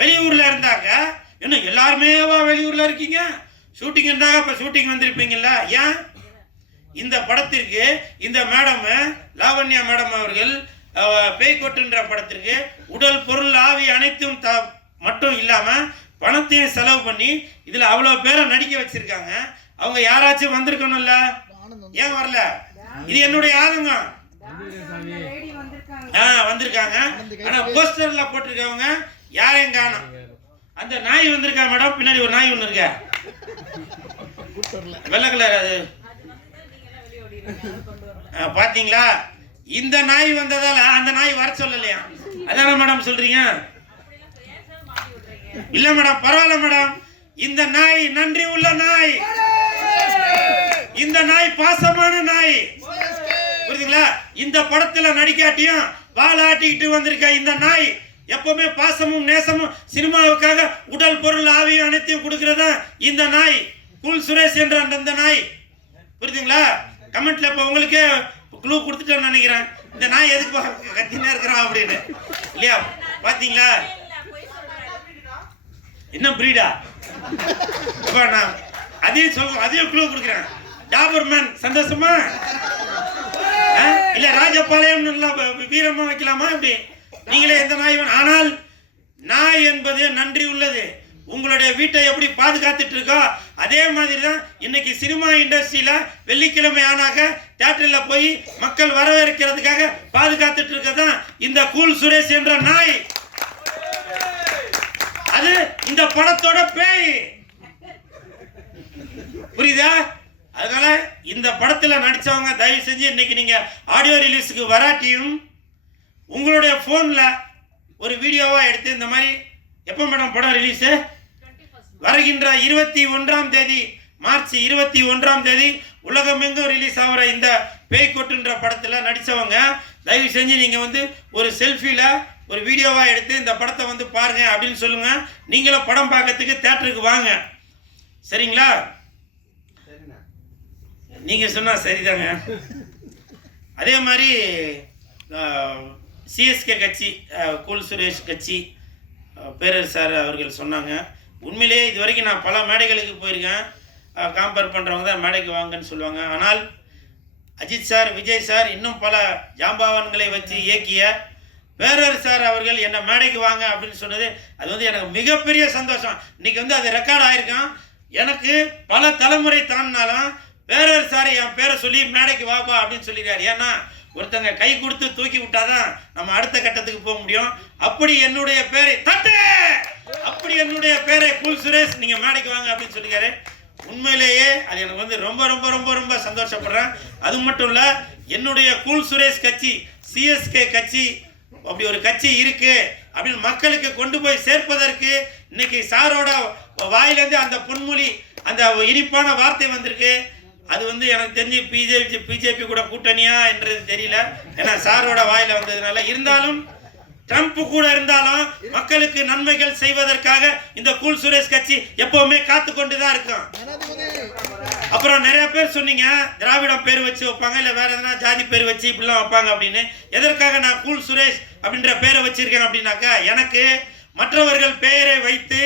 வெளியூரில் இருந்தாக்க இன்னும் எல்லாருமேவா வெளியூரில் இருக்கீங்க? ஷூட்டிங் இருந்தாங்க, இப்போ ஷூட்டிங் வந்திருப்பீங்கல்ல. ஏன் இந்த படத்திற்கு இந்த மேடம் லாவண்யா மேடம் அவர்கள் பேய்கொட்டுன்ற படத்திற்கு உடல் பொருள் ஆவி அனைத்தும் மட்டும் இல்லாமல் பணத்தையும் செலவு பண்ணி இதில் அவ்வளோ பேரை நடிக்க வச்சிருக்காங்க. அவங்க யாராச்சும் வந்திருக்கணும்ல? ஏன் வரல? இது என்னுடைய ஆதங்கம். வந்திருக்காங்க. ஆனா போஸ்டர்ல போட்டிருக்கவங்க யாரையும் காணோம். அந்த நாய் வந்திருக்கா மேடம்? பின்னாடி ஒரு நாய் ஒண்ணு இருக்க, வெள்ளை கலர். அது பாத்தீங்களா? இந்த நாய் வந்ததால அந்த நாய் வர சொல்லலையா? அதான மேடம் சொல்றீங்க? இல்ல மேடம், பரவாயில்ல மேடம். இந்த நாய் நன்றி உள்ள நாய், இந்த நாய் பாசமான நாய். புரியுதுங்களா? இந்த படத்துல நடிக்காட்டியும் வாலாட்டிக்கிட்டு வந்திருக்க இந்த நாய் எப்பவுமே பாசமும் நேசமும் சினிமாவுக்காக உடல் பொருள் ஆவியும் அனைத்தையும் கொடுக்கறதா இந்த நாய். கூல் சுரேஷ் என்ற அந்த நாய். புரியுதுங்களா? கமெண்ட்ல இப்ப உங்களுக்கு க்ளூ கொடுத்துட்டேன்னு நினைக்கிறேன். இந்த நாய் எதுக்கு கத்தினா இருக்கிறான் அப்படின்னு, இல்லையா? பாத்தீங்களா? என்ன பிரீடா? நான் அதையும் சொல்றேன், அதையும் க்ளூ கொடுக்குறேன். டாபர்மேன் சந்தோஷமா? இல்ல ராஜபாளையம் வீரமா வைக்கலாமா? இப்படி நீங்களே எந்த நாய் வேணும். ஆனால் நாய் என்பது நன்றி உள்ளது. உங்களுடைய வீட்டை எப்படி பாதுகாத்துட்டு இருக்கோ அதே மாதிரி தான் இன்னைக்கு சினிமா இண்டஸ்ட்ரியில வெள்ளிக்கிழமை ஆனாக்க தியேட்டர்ல போய் மக்கள் வரவேற்கிறதுக்காக பாதுகாத்துட்டு இருக்கதான் இந்த கூல் சுரேஷ் என்ற நாய். அது இந்த படத்தோட பேய். புரியுதா? அதனால இந்த படத்துல நடிச்சவங்க தயவு செஞ்சு இன்னைக்கு நீங்க ஆடியோ ரிலீஸுக்கு வராட்டியும் உங்களுடைய போன்ல ஒரு வீடியோவா எடுத்து இந்த மாதிரி எப்போ மேடம் படம் ரிலீஸ்? வருகின்ற 21ஆம் தேதி, மார்ச் 21ஆம் தேதி உலகமெங்கும் ரிலீஸ் ஆகிற இந்த பேய்கொட்டுன்ற படத்துல நடிச்சவங்க தயவு செஞ்சு நீங்க வந்து ஒரு செல்ஃபில ஒரு வீடியோவா எடுத்து இந்த படத்தை வந்து பாருங்க அப்படின்னு சொல்லுங்க. நீங்களும் படம் பார்க்கறதுக்கு தியேட்டருக்கு வாங்க. சரிங்களா? நீங்க சொன்னா சரிதாங்க. அதே மாதிரி சிஎஸ்கே கட்சி, கூல் சுரேஷ் கட்சி பேரர் சார் அவர்கள் சொன்னாங்க. உண்மையிலேயே இது வரைக்கும் நான் பல மேடைகளுக்கு போயிருக்கேன். கம்பேர் பண்ணுறவங்க தான் மேடைக்கு வாங்கன்னு சொல்லுவாங்க. ஆனால் அஜித் சார், விஜய் சார், இன்னும் பல ஜாம்பவான்களை வச்சு இயக்கிய பேரர் சார் அவர்கள் என்னை மேடைக்கு வாங்க அப்படின்னு சொன்னது அது வந்து எனக்கு மிகப்பெரிய சந்தோஷம். இன்னைக்கு வந்து அது ரெக்கார்ட் ஆயிருக்கான். எனக்கு பல தலைமுறை தாண்டினாலும் பேரர் சார் என் பேரை சொல்லி மேடைக்கு வாப்பா அப்படின்னு சொல்லியிருக்காரு. ஏன்னா ஒருத்தங்க கை கொடுத்து தூக்கி விட்டாதான் நம்ம அடுத்த கட்டத்துக்கு போக முடியும். அப்படி என்னுடைய பேரை அப்படி என்னுடைய பேரை கூல் சுரேஷ் நீங்க மேடைக்கு வாங்க அப்படின்னு சொல்லியிருக்காரு. உண்மையிலேயே அது எனக்கு வந்து ரொம்ப ரொம்ப ரொம்ப ரொம்ப சந்தோஷப்படுறேன். அது மட்டும் இல்ல, என்னுடைய கூல் சுரேஷ் கட்சி, சிஎஸ்கே கட்சி, அப்படி ஒரு கட்சி இருக்கு அப்படின்னு மக்களுக்கு கொண்டு போய் சேர்ப்பதற்கு இன்னைக்கு சாரோட வாயிலேருந்து அந்த பொன்மொழி, அந்த இனிப்பான வார்த்தை வந்திருக்கு. அது வந்து எனக்கு தெரிஞ்சு பிஜேபி கூட கூட்டணியா என்றது தெரியல, ஏன்னா சாரோட வாயில வந்ததுனால. இருந்தாலும் ட்ரம்ப் கூட இருந்தாலும் மக்களுக்கு நன்மைகள் செய்வதற்காக இந்த கூல் சுரேஷ் கட்சி எப்பவுமே காத்து கொண்டுதான் இருக்கும். அப்புறம் நிறைய பேர் சொன்னீங்க திராவிடம் பேர் வச்சு வைப்பாங்க, இல்ல வேற எதனா ஜாதி பேர் வச்சு இப்படிலாம் வைப்பாங்க அப்படின்னு. எதற்காக நான் கூல் சுரேஷ் அப்படின்ற பேரை வச்சிருக்கேன் அப்படின்னாக்கா, எனக்கு மற்றவர்கள் பெயரை வைத்து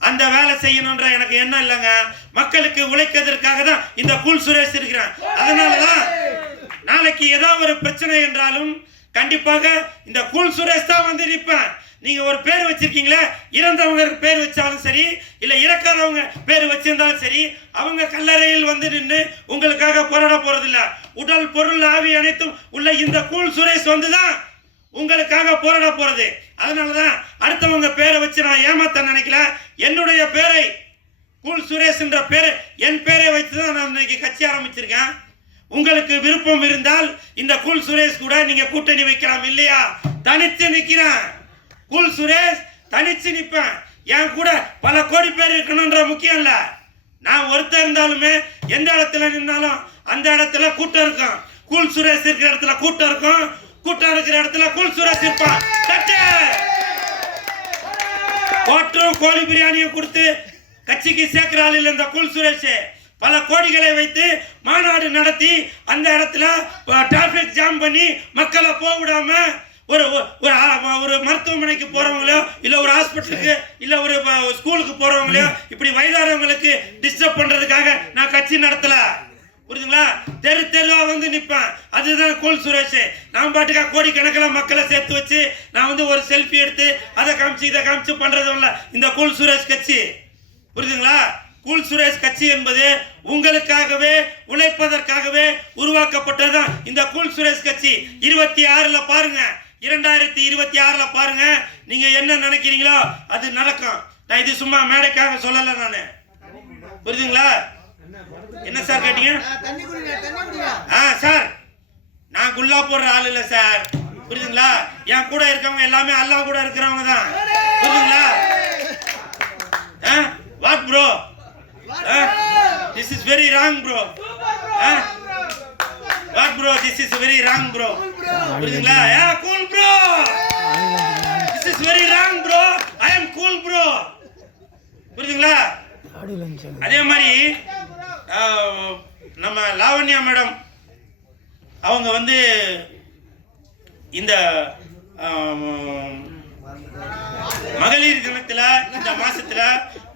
அந்த வேலை செய்யணும்ன்ற எனக்கு எண்ணம் இல்லைங்க. மக்களுக்கு உழைக்கிறதுக்காக தான் இந்த கூல் சுரேஷ் இருக்கிறேன். அதனாலதான் நாளைக்கு ஏதாவது ஒரு பிரச்சனை என்றாலும் கண்டிப்பாக இந்த கூல் சுரேஷ் தான் வந்து நிற்பேன். நீங்க ஒரு பேர் வச்சிருக்கீங்களே, இறந்தவங்க பேர் வச்சாலும் சரி, இல்ல இறக்காதவங்க பேர் வச்சிருந்தாலும் சரி, அவங்க கல்லறையில் வந்து நின்று உங்களுக்காக போராட போறது இல்ல. உடல் பொருள் ஆவி அனைத்தும் உள்ள இந்த கூல் சுரேஷ் வந்துதான் உங்களுக்காக போராட போறது. அதனாலதான் அடுத்தவங்க பேரை வச்சு நான் ஏமாத்த நினைக்கல. என்னுடைய பேரை கூல் சுரேஷ் என்ற பேரை, என் பேரை வைத்துதான் நான் இன்னைக்கு கட்சி ஆரம்பிச்சிருக்கேன். உங்களுக்கு விருப்பம் இருந்தால் இந்த கூல் சுரேஷ் கூட நீங்க கூட்டணி வைக்கலாம். இல்லையா, தனித்து நிக்கிறேன். கூல் சுரேஷ் தனிச்சு நிப்பேன். என் கூட பல கோடி பேர் இருக்கணும்ன்ற முக்கியம் இல்ல. நான் ஒருத்தர் இருந்தாலுமே எந்த இடத்துல நின்னாலும் அந்த இடத்துல கூட்டம் இருக்கும். கூல் சுரேஷ் இருக்கிற இடத்துல கூட்டம் இருக்கும், கூட்டம் இருக்கிற இடத்துல கூல் சுரேஷ் இருப்பான். கோட்டும் கோழி பிரியாணியும் கொடுத்து கட்சிக்கு சேர்க்கிற ஆள் இல்லை இந்த கூல் சுரேஷ். பல கோடிகளை வைத்து மாநாடு நடத்தி அந்த இடத்துல டிராஃபிக் ஜாம் பண்ணி மக்களை போக விடாம ஒரு ஒரு மருத்துவமனைக்கு போறவங்களோ இல்லை ஒரு ஹாஸ்பிட்டலுக்கு இல்லை ஒரு ஸ்கூலுக்கு போறவங்களோ இப்படி வயதானவங்களுக்கு டிஸ்டர்ப் பண்றதுக்காக நான் கட்சி நடத்தல. புரியுதுங்களா? தெரு தெருவா வந்து நிற்பேன். அதுதான் கூல் சுரேஷ். நான் பாட்டுக்கா கோடிக்கணக்கில் மக்களை சேர்த்து வச்சு நான் வந்து ஒரு செல்ஃபி எடுத்து அதை காமிச்சு இதை காமிச்சு பண்றதும் இல்லை இந்த கூல் சுரேஷ் கட்சி. புரியுதுங்களா? கூல் சுரேஷ் கட்சி என்பது உங்களுக்காகவே உழைப்பதற்காகவே உருவாக்கப்பட்டதுதான் இந்த கூல் சுரேஷ் கட்சி. 26ல பாருங்க, 2026ல பாருங்க, நீங்க என்ன நினைக்கிறீங்களோ அது நடக்கும். நான் இது சும்மா மேடைக்காக சொல்லல நானு. புரியுதுங்களா? என்ன சார் கேட்டீங்க? சார் நான் குல்லா போடுற ஆள் இல்ல சார். புரியுதுங்களா? என் கூட இருக்கவங்க எல்லாமே அல்லாஹ் கூட இருக்கிறவங்க தான். புரியுதுங்களா? What bro? This is very wrong bro. What bro? This is very wrong bro. புரியுதுங்களா? cool bro. This is very wrong bro. I am cool bro. புரியுதுங்களா? அதே மாதிரி நம்ம லாவண்யா மேடம் அவங்க வந்து இந்த மகளிர் தினத்துல இந்த மாசத்துல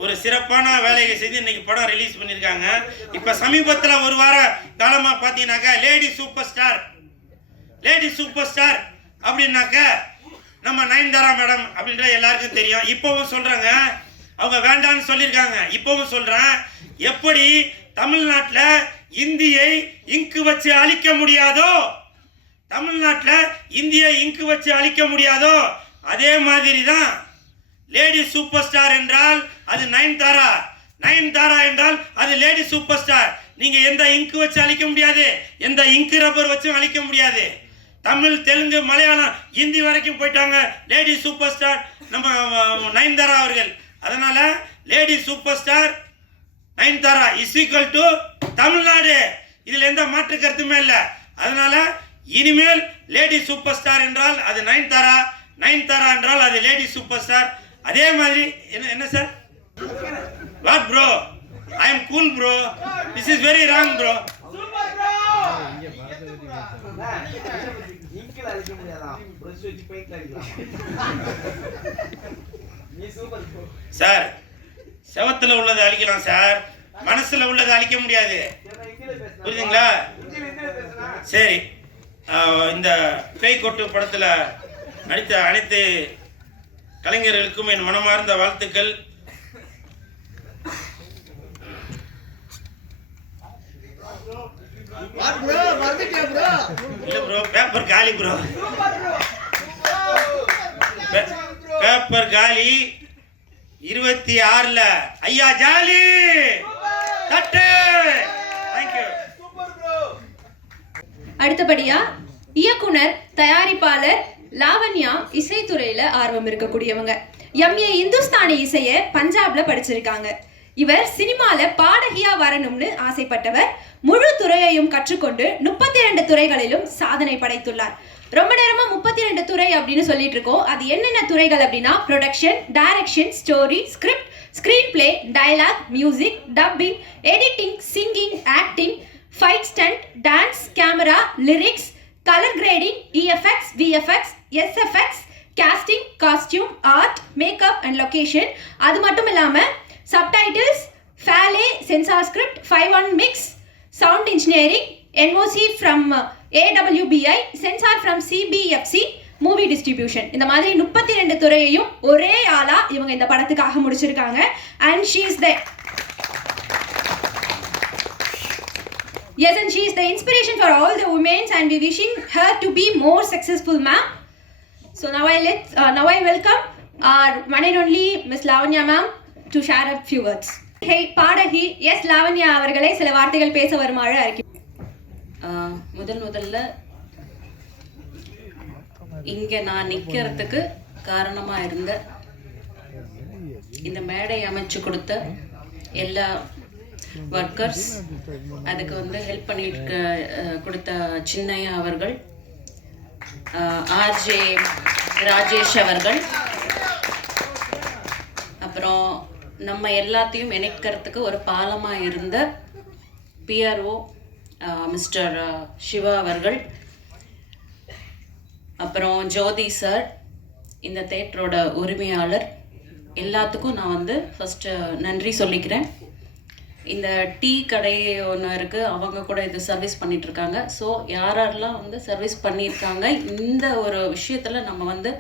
ஒரு சிறப்பான வேலையை செய்து இன்னைக்கு படம் ரிலீஸ் பண்ணியிருக்காங்க. இப்ப சமீபத்தில் ஒரு வார காலமா பாத்தீங்கன்னாக்கா லேடி சூப்பர் ஸ்டார் அப்படின்னாக்க நம்ம நயன்தாரா மேடம் அப்படின்ற எல்லாருக்கும் தெரியும். இப்பவும் சொல்றாங்க, அவங்க வேண்டான்னு சொல்லியிருக்காங்க. இப்பவும் சொல்றேன், எப்படி தமிழ்நாட்டில் இந்தியை இங்கு வச்சு அழிக்க முடியாதோ, தமிழ்நாட்டில் இந்தியை இங்கு வச்சு அழிக்க முடியாதோ அதே மாதிரி தான் லேடி சூப்பர் ஸ்டார் என்றால் அது நயன்தாரா என்றால் அது லேடி சூப்பர் ஸ்டார். நீங்க எந்த இங்கு வச்சு அழிக்க முடியாது, எந்த இங்கு ரப்பர் வச்சும் அழிக்க முடியாது. தமிழ், தெலுங்கு, மலையாளம், ஹிந்தி வரைக்கும் போயிட்டாங்க லேடி சூப்பர் ஸ்டார் நம்ம நயன்தாரா அவர்கள். அதனால lady super star Nayanthara is equal to Tamil Nadu. இதுல எந்த மாற்று கருத்துமே இல்லை. அதனால இனிமேல் லேடி சூப்பர் ஸ்டார் என்றால் அது நயன்தாரா என்றால் அது லேடி சூப்பர் ஸ்டார். அதே மாதிரி என்ன sir? What bro? I am cool bro. This is very wrong bro. Sir செவத்துல உள்ளதை அழிக்கலாம் சார், மனசுல உள்ளதை அழிக்க முடியாது. புரியுதுங்களா? சரி, இந்த பேய் கொட்டு படத்துல நடித்த அனைத்து கலைஞர்களுக்கும் என் மனமார்ந்த வாழ்த்துக்கள். இல்ல ப்ரோ, பேப்பர் காலி ப்ரோ, பேப்பர் காலி. 26ல ஐயா ஜாலி தட்டு. தேங்க்யூ. அடுத்தபடியா இயக்குனர், தயாரிப்பாளர் லாவண்யா இசைத்துறையில ஆர்வம் இருக்கக்கூடியவங்க. MA இந்துஸ்தானி இசைய பஞ்சாப்ல படிச்சிருக்காங்க. இவர் சினிமால பாடகியா வரணும்னு ஆசைப்பட்டவர். முழு துறையையும் கற்றுக்கொண்டு 32 துறைகளிலும் சாதனை படைத்துள்ளார். ரொம்ப நேரமா 32 துறை அப்படின்னு சொல்லிட்டு இருக்கோம். அது என்னென்ன துறைகள் அப்படின்னா production, direction, story, script, screenplay, dialogue, music, dubbing, editing, singing, acting, fight stunt, dance, camera, lyrics, colour grading, EFX, VFX, SFX, casting, costume, art, makeup and location. அது மட்டும் இல்லாம subtitles, FALE, censor script, 5-1 mix, sound engineering, NOC from AWBI, censor from CBFC, movie distribution. இந்த மாதிரி 32 துறையையும் ஒரே ஆளா இவங்க இந்த படத்துக்காக முடிச்சிருக்காங்க. And she is the Yes, and she is the inspiration for all the women, and we wishing her to be more successful, ma'am. So now I welcome our one and only Miss Lavanya ma'am to share a few words. Hey, பாடகி S Lavanya அவர்களை சில வார்த்தைகள் பேச வருமாறு அழைக்கிறேன். முதல்ல இங்க நான் நிக்கிறதுக்கு காரணமா இருந்த இந்த மேடை அமைச்சு கொடுத்த எல்லா ஒர்க்கர்ஸ், அதுக்கு வந்து ஹெல்ப் பண்ணிட்டு கொடுத்த சின்னையா அவர்கள், RJ ராஜேஷ் அவர்கள், அப்புறம் நம்ம எல்லாத்தையும் இணைக்கிறதுக்கு ஒரு பாலமாக இருந்த பிஆர்ஓ மிஸ்டர் சிவா அவர்கள், அப்புறம் ஜோதி சார், இந்த தேட்டரோட உரிமையாளர், எல்லாத்துக்கும் நான் வந்து ஃபஸ்ட்டு நன்றி சொல்லிக்கிறேன். இந்த டீ கடை ஒன்று இருக்குது, அவங்க கூட இது சர்வீஸ் பண்ணிகிட்ருக்காங்க. ஸோ யாரெல்லாம் வந்து சர்வீஸ் பண்ணியிருக்காங்க, இந்த ஒரு விஷயத்தில் நம்ம வந்து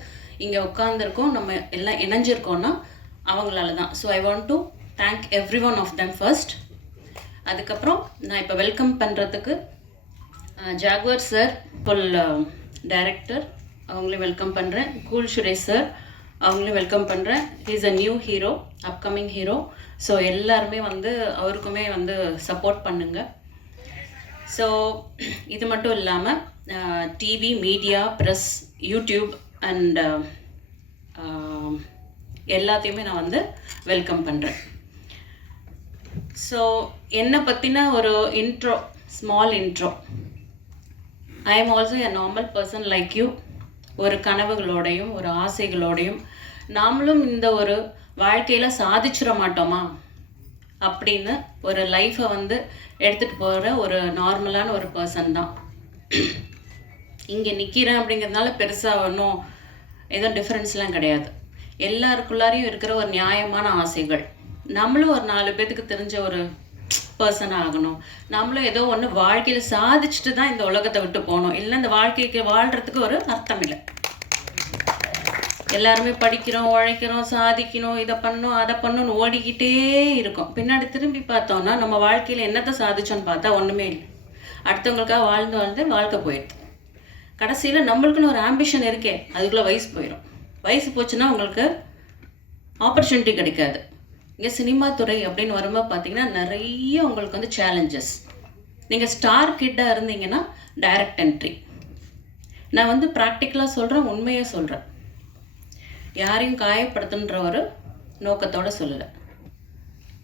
இங்கே உட்காந்துருக்கோம், நம்ம எல்லாம் இணைஞ்சிருக்கோன்னா அவங்களால தான். So I want to thank every one of them first. அதுக்கப்புறம் நான் இப்போ வெல்கம் பண்ணுறதுக்கு ஜாகுவர் சார், ஃபுல் டைரக்டர், அவங்களையும் வெல்கம் பண்ணுறேன். கூல் சுரேஷ் சார், அவங்களையும் வெல்கம் பண்ணுறேன். Is a new hero, upcoming hero. So எல்லாருமே வந்து அவருக்குமே வந்து சப்போர்ட் பண்ணுங்க. ஸோ இது மட்டும் இல்லாமல் TV, media, press, YouTube and எல்லாத்தையுமே நான் வந்து வெல்கம் பண்ணுறேன். ஸோ என்னை பற்றின ஒரு intro, small intro. I am also a normal person like you. ஒரு கனவுகளோடையும் ஒரு ஆசைகளோடையும் நாமளும் இந்த ஒரு வாழ்க்கையில் சாதிச்சிட மாட்டோமா அப்படின்னு ஒரு லைஃப்பை வந்து எடுத்துகிட்டு போகிற ஒரு நார்மலான ஒரு பர்சன் தான். இங்கே நிற்கிறேன் அப்படிங்கிறதுனால பெருசாக ஒன்றும் எதுவும் டிஃப்ரென்ஸ்லாம் கிடையாது. எல்லாருக்குள்ளாரையும் இருக்கிற ஒரு நியாயமான ஆசைகள். நம்மளும் ஒரு 4 பேத்துக்கு தெரிஞ்ச ஒரு பர்சனாக ஆகணும். நம்மளும் ஏதோ ஒன்று வாழ்க்கையில் சாதிச்சுட்டு தான் இந்த உலகத்தை விட்டு போகணும். இல்லை இந்த வாழ்க்கைக்கு வாழ்கிறதுக்கு ஒரு அர்த்தம் இல்லை. எல்லாருமே படிக்கிறோம், உழைக்கிறோம், சாதிக்கணும், இதை பண்ணணும், அதை பண்ணணும்னு ஓடிக்கிட்டே இருக்கோம். பின்னாடி திரும்பி பார்த்தோம்னா நம்ம வாழ்க்கையில் என்னத்தை சாதிச்சோன்னு பார்த்தா ஒன்றுமே இல்லை. அடுத்தவங்களுக்காக வாழ்ந்து வாழ்க்கை போயிடுது. கடைசியில் நம்மளுக்குன்னு ஒரு ஆம்பிஷன் இருக்கே, அதுக்குள்ளே வயசு போயிடும். வயசு போச்சுன்னா உங்களுக்கு ஆப்பர்ச்சுனிட்டி கிடைக்காது. இங்கே சினிமா துறை அப்படின்னு வரும்போது பார்த்தீங்கன்னா நிறைய உங்களுக்கு வந்து சேலஞ்சஸ். நீங்கள் ஸ்டார் கிட்டாக இருந்தீங்கன்னா டைரக்ட் என்ட்ரி. நான் வந்து ப்ராக்டிக்கலாக சொல்கிறேன், உண்மையாக சொல்கிறேன், யாரையும் காயப்படுத்துன்ற ஒரு நோக்கத்தோடு சொல்லலை.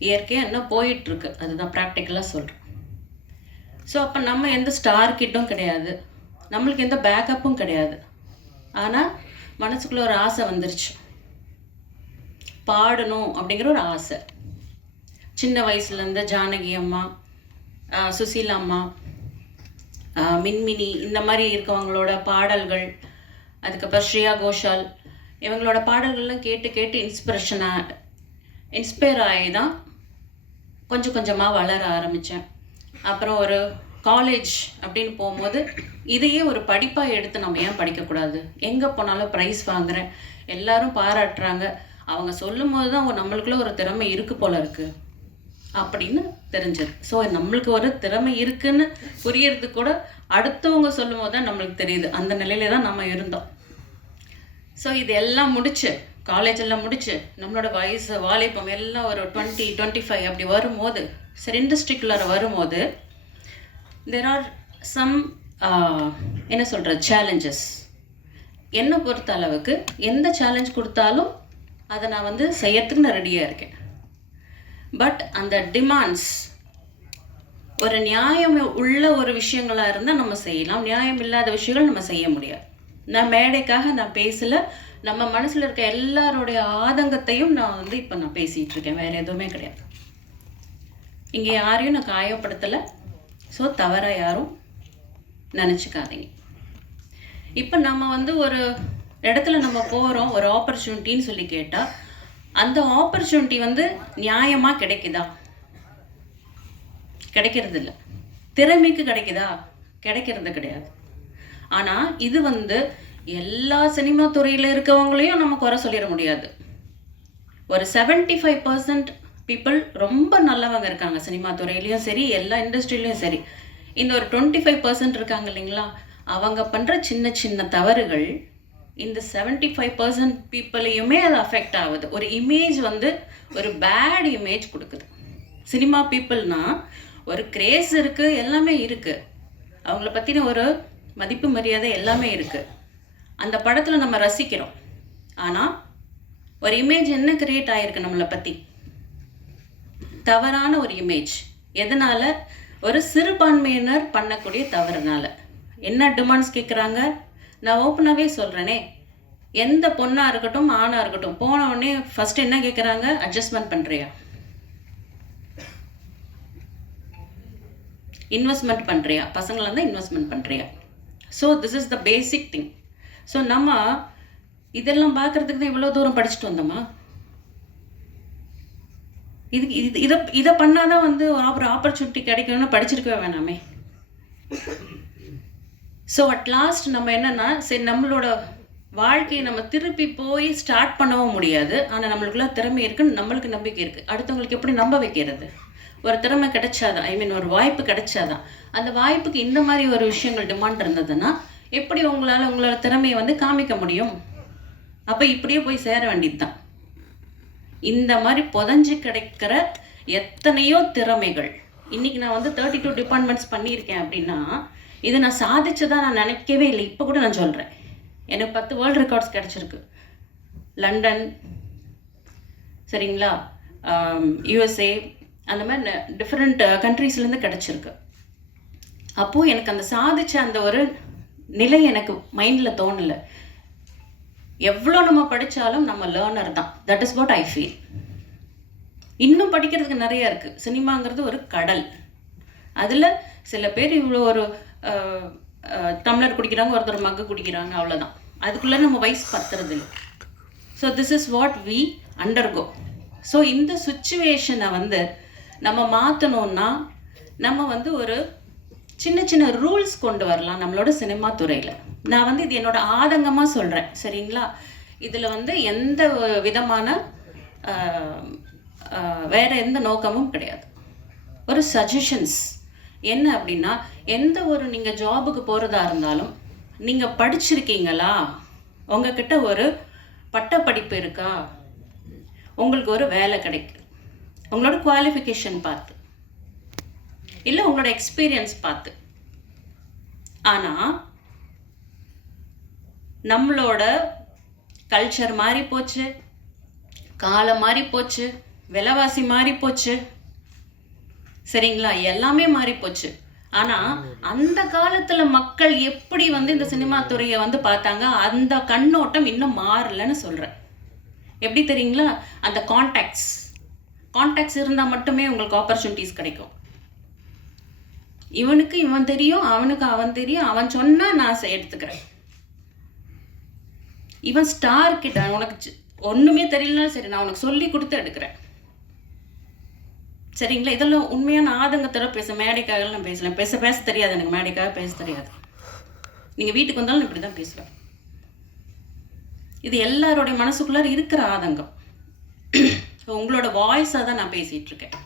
இயற்கையாக என்ன போயிட்டுருக்கு அதுதான் ப்ராக்டிக்கலாக சொல்கிறேன். ஸோ அப்போ நம்ம எந்த ஸ்டார் கிட்டும் கிடையாது, நம்மளுக்கு எந்த பேக்கப்பும் கிடையாது. ஆனால் மனசுக்குள்ளே ஒரு ஆசை வந்துருச்சு, பாடணும் அப்படிங்கிற ஒரு ஆசை. சின்ன வயசுலேருந்து ஜானகி அம்மா, சுசீலா அம்மா, மின்மினி, இந்த மாதிரி இருக்கவங்களோட பாடல்கள், அதுக்கப்புறம் ஸ்ரேயா கோஷால், இவங்களோட பாடல்கள்லாம் கேட்டு கேட்டு இன்ஸ்பயர் ஆகி தான் கொஞ்சம் கொஞ்சமாக வளர ஆரம்பித்தேன். அப்புறம் ஒரு காலேஜ் அப்படின்னு போகும்போது இதையே ஒரு படிப்பாக எடுத்து நம்ம ஏன் படிக்கக்கூடாது? எங்கே போனாலும் ப்ரைஸ் வாங்குகிறேன், எல்லாரும் பாராட்டுறாங்க, அவங்க சொல்லும் போது தான் நம்மளுக்குள்ள ஒரு திறமை இருக்குது போல இருக்குது அப்படின்னு தெரிஞ்சது. ஸோ நம்மளுக்கு ஒரு திறமை இருக்குன்னு புரியறது கூட அடுத்தவங்க சொல்லும் போது தான் நம்மளுக்கு தெரியுது. அந்த நிலையில தான் நம்ம இருந்தோம். ஸோ இது எல்லாம் முடிச்சு, காலேஜெல்லாம் முடிச்சு, நம்மளோட வயசு வாலிபம் எல்லாம் ஒரு 20-25 அப்படி வரும்போது, சரி இண்டஸ்ட்ரிக்குள்ளார வரும்போது தெர் ஆர் சம் என்ன சொல்கிறது சேலஞ்சஸ். என்னை பொறுத்த அளவுக்கு எந்த சேலஞ்ச் கொடுத்தாலும் அதை நான் வந்து செய்யறதுக்கு நான் ரெடியாக இருக்கேன். பட் அந்த டிமாண்ட்ஸ் ஒரு நியாயம் உள்ள ஒரு விஷயங்களாக இருந்தால் நம்ம செய்யலாம், நியாயம் இல்லாத விஷயங்கள் நம்ம செய்ய முடியாது. நான் மேடைக்காக நான் பேசலை, நம்ம மனசில் இருக்க எல்லாருடைய ஆதங்கத்தையும் நான் வந்து இப்போ நான் பேசிகிட்டு இருக்கேன், வேறு எதுவுமே கிடையாது. இங்கே யாரையும் நான் காயப்படுத்தலை. ஸோ தவறாக யாரும் நினச்சிக்காதீங்க. இப்போ நம்ம வந்து ஒரு இடத்துல நம்ம போகிறோம், ஒரு ஆப்பர்ச்சுனிட்டின்னு சொல்லி கேட்டால் அந்த ஆப்பர்ச்சுனிட்டி வந்து நியாயமாக கிடைக்குதா? கிடைக்கிறது இல்லை. திறமைக்கு கிடைக்குதா? கிடைக்கிறது கிடையாது. ஆனால் இது வந்து எல்லா சினிமா துறையில் இருக்கவங்களையும் நம்ம குறை சொல்லிட முடியாது. ஒரு 75% பீப்புள் ரொம்ப நல்லவங்க இருக்காங்க சினிமா துறையிலையும் சரி, எல்லா இண்டஸ்ட்ரியிலையும் சரி. இந்த ஒரு 25% இருக்காங்க இல்லைங்களா, அவங்க பண்ணுற சின்ன சின்ன தவறுகள் இந்த 75% பீப்புளையுமே அது அஃபெக்ட் ஆகுது. ஒரு இமேஜ் வந்து ஒரு பேட் இமேஜ் கொடுக்குது. சினிமா பீப்புள்னால் ஒரு கிரேஸ் இருக்குது, எல்லாமே இருக்குது, அவங்கள பற்றின ஒரு மதிப்பு மரியாதை எல்லாமே இருக்குது. அந்த படத்தில் நம்ம ரசிக்கிறோம். ஆனால் ஒரு இமேஜ் என்ன கிரியேட் ஆகிருக்கு நம்மளை பற்றி? தவறான ஒரு இமேஜ். எதனால்? ஒரு சிறுபான்மையினர் பண்ணக்கூடிய தவறுனால. என்ன டிமாண்ட்ஸ் கேட்குறாங்க? நான் ஓப்பனாகவே சொல்கிறேனே, எந்த பொண்ணாக இருக்கட்டும் ஆணாக இருக்கட்டும், போன உடனே ஃபஸ்ட்டு என்ன கேட்குறாங்க? அட்ஜஸ்ட்மெண்ட் பண்ணுறியா, இன்வெஸ்ட்மெண்ட் பண்ணுறியா, பசங்களை தான் இன்வெஸ்ட்மெண்ட் பண்ணுறியா. So this is the basic thing. So நம்ம இதெல்லாம் பார்க்குறதுக்கு தான் இவ்வளோ தூரம் படிச்சுட்டு வந்தோமா? இதை பண்ணாதான் வந்து ஒரு ஆப்பர்ச்சுனிட்டி கிடைக்கணும்னு படிச்சிருக்கவே வேணாமே. ஸோ அட் லாஸ்ட் நம்ம என்னன்னா, சரி நம்மளோட வாழ்க்கையை நம்ம திருப்பி போய் ஸ்டார்ட் பண்ணவும் முடியாது. ஆனால் நம்மளுக்குள்ள திறமை இருக்குன்னு நம்மளுக்கு நம்பிக்கை இருக்குது. அடுத்தவங்களுக்கு எப்படி நம்ப வைக்கிறது? ஒரு திறமை கிடைச்சாதான், ஒரு வாய்ப்பு கிடைச்சாதான். அந்த வாய்ப்புக்கு இந்த மாதிரி ஒரு விஷயங்கள் டிமாண்ட் இருந்ததுன்னா எப்படி உங்களால் உங்களோட திறமையை வந்து காமிக்க முடியும்? அப்போ இப்படியே போய் சேர வேண்டியது தான். இந்த மாதிரி புதஞ்சு கிடைக்கிற எத்தனையோ திறமைகள். இன்றைக்கி நான் வந்து 32 டிபார்ட்மெண்ட்ஸ் பண்ணியிருக்கேன் அப்படின்னா இது நான் சாதிச்சதான் நான் நினைக்கவே இல்லை. இப்போ கூட நான் சொல்கிறேன், எனக்கு 10 வேர்ல்டு ரெக்கார்ட்ஸ் கிடச்சிருக்கு. லண்டன், சரிங்களா, யூஎஸ்ஏ, அந்த மாதிரி டிஃப்ரெண்ட் கண்ட்ரீஸ்லேருந்து கிடச்சிருக்கு. அப்போது எனக்கு அந்த சாதித்த அந்த ஒரு நிலை எனக்கு மைண்டில் தோணலை. எவ்வளோ நம்ம படித்தாலும் நம்ம லேர்னர் தான். That is what I feel. இன்னும் படிக்கிறதுக்கு நிறையா இருக்குது. சினிமாங்கிறது ஒரு கடல். அதில் சில பேர் இவ்வளோ ஒரு டம்ளர் குடிக்கிறாங்க, ஒருத்தர் மக்கு குடிக்கிறாங்க, அவ்வளோதான். அதுக்குள்ளே நம்ம வயசு பத்துறது இல்லை. So this is what we undergo. So இந்த சுச்சுவேஷனை வந்து நம்ம மாற்றணுன்னா நம்ம வந்து ஒரு சின்ன சின்ன ரூல்ஸ் கொண்டு வரலாம் நம்மளோட சினிமா துறையில். நான் வந்து இது என்னோட ஆதங்கமாக சொல்கிறேன், சரிங்களா? இதில் வந்து எந்த விதமான வேறு எந்த நோக்கமும் கிடையாது. ஒரு சஜஷன்ஸ் என்ன அப்படின்னா, எந்த ஒரு நீங்கள் ஜாபுக்கு போகிறதா இருந்தாலும் நீங்கள் படிச்சிருக்கீங்களா, உங்ககிட்ட ஒரு பட்டப்படிப்பு இருக்கா, உங்களுக்கு ஒரு வேலை கிடைக்குது, உங்களோட குவாலிஃபிகேஷன் பார்த்து, இல்லை உங்களோட எக்ஸ்பீரியன்ஸ் பார்த்து. ஆனால் நம்மளோட கல்ச்சர் மாறி போச்சு, காலம் மாறி போச்சு, விலைவாசி மாறி போச்சு, சரிங்களா, எல்லாமே மாறி போச்சு. ஆனால் அந்த காலத்தில் மக்கள் எப்படி வந்து இந்த சினிமா துறையை வந்து பார்த்தாங்க, அந்த கண்ணோட்டம் இன்னும் மாறலைன்னு சொல்கிறேன். எப்படி தெரியுங்களா? அந்த கான்டாக்ட்ஸ் இருந்தால் மட்டுமே உங்களுக்கு ஆப்பர்ச்சுனிட்டிஸ் கிடைக்கும். இவனுக்கு இவன் தெரியும், அவனுக்கு அவன் தெரியும், அவன் சொன்னால் நான் எடுத்துக்கிறேன். இவன் ஸ்டார் கிட்ட உனக்கு ஒன்றுமே தெரியலனாலும் சரி, நான் உனக்கு சொல்லி கொடுத்து எடுக்கிறேன், சரிங்களா? இதெல்லாம் உண்மையான ஆதங்கத்தோட மேடைக்காக நான் பேசலாம். பேச தெரியாது எனக்கு, மேடைக்காக பேச தெரியாது. நீங்கள் வீட்டுக்கு வந்தாலும் இப்படி தான் பேசுவேன். இது எல்லாரோடைய மனசுக்குள்ளார இருக்கிற ஆதங்கம். உங்களோட வாய்ஸாக தான் நான் பேசிகிட்டு இருக்கேன்.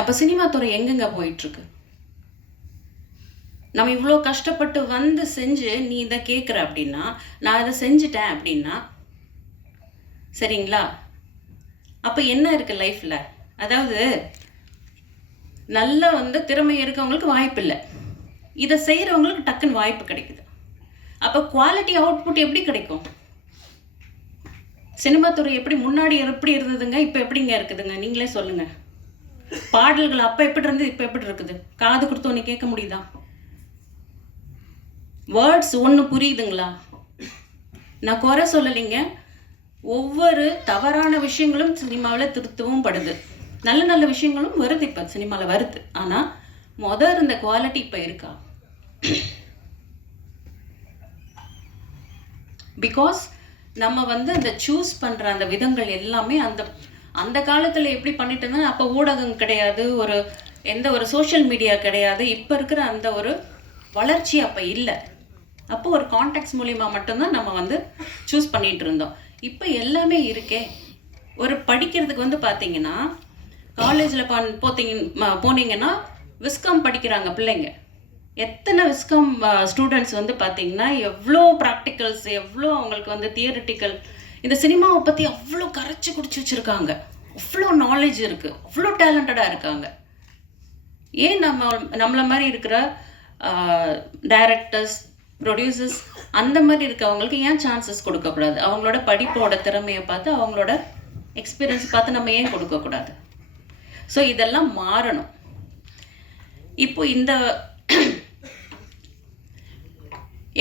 அப்போ சினிமா துறை எங்கெங்க போயிட்டுருக்கு? நம்ம இவ்வளோ கஷ்டப்பட்டு வந்து செஞ்சு நீ இதை கேட்குற அப்படின்னா, நான் அதை செஞ்சுட்டேன் அப்படின்னா, சரிங்களா, அப்போ என்ன இருக்குது லைஃப்பில்? அதாவது நல்லா வந்து திறமை இருக்கவங்களுக்கு வாய்ப்பு இல்லை, இதை செய்கிறவங்களுக்கு டக்குன்னு வாய்ப்பு கிடைக்குது. அப்போ குவாலிட்டி அவுட்புட் எப்படி கிடைக்கும்? சினிமா துறை எப்படி முன்னாடி எப்படி இருந்ததுங்க, இப்போ எப்படிங்க இருக்குதுங்க? நீங்களே சொல்லுங்கள். பாடல்கள் அப்போ எப்படி இருந்தது, இப்போ எப்படி இருக்குது? காது கொடுத்து ஒன்று கேட்க முடியுதா? வேர்ட்ஸ் ஒன்று புரியுதுங்களா? நான் குறை சொல்லலைங்க. ஒவ்வொரு தவறான விஷயங்களும் சினிமாவில் திருத்தவும் படுது, நல்ல நல்ல விஷயங்களும் வருது, இப்போ சினிமாவில் வருது. ஆனால் இருந்த குவாலிட்டி இப்போ இருக்கா? பிகாஸ் நம்ம வந்து அந்த சூஸ் பண்ணுற அந்த விதங்கள் எல்லாமே அந்த காலத்தில் எப்படி பண்ணிட்டு இருந்தாலும், அப்போ ஊடகம் கிடையாது, எந்த ஒரு சோஷியல் மீடியா கிடையாது, இப்போ இருக்கிற அந்த ஒரு வளர்ச்சி அப்போ இல்லை. அப்போ ஒரு கான்டாக்ட்ஸ் மூலிமா மட்டும்தான் நம்ம வந்து சூஸ் பண்ணிகிட்டு இருந்தோம். இப்போ எல்லாமே இருக்கே. ஒரு படிக்கிறதுக்கு வந்து பார்த்தீங்கன்னா, காலேஜில் போனீங்கன்னா விஸ்காம் படிக்கிறாங்க பிள்ளைங்க. எத்தனை விஸ்காம் ஸ்டூடெண்ட்ஸ் வந்து பார்த்தீங்கன்னா எவ்வளோ ப்ராக்டிக்கல்ஸ், எவ்வளோ அவங்களுக்கு வந்து தியரிட்டிக்கல், இந்த சினிமாவை பற்றி அவ்வளோ கரைச்சி குடிச்சு வச்சுருக்காங்க, அவ்வளோ நாலேஜ் இருக்குது, அவ்வளோ டேலண்டடாக இருக்காங்க. ஏன் நம்மளை மாதிரி இருக்கிற டைரக்டர்ஸ், ப்ரொடியூசர்ஸ் அந்த மாதிரி இருக்கவங்களுக்கு ஏன் சான்சஸ் கொடுக்கக்கூடாது? அவங்களோட படிப்போட திறமையை பார்த்து, அவங்களோட எக்ஸ்பீரியன்ஸ் பார்த்து நம்ம ஏன் கொடுக்கக்கூடாது? ஸோ இதெல்லாம் மாறணும். இப்போ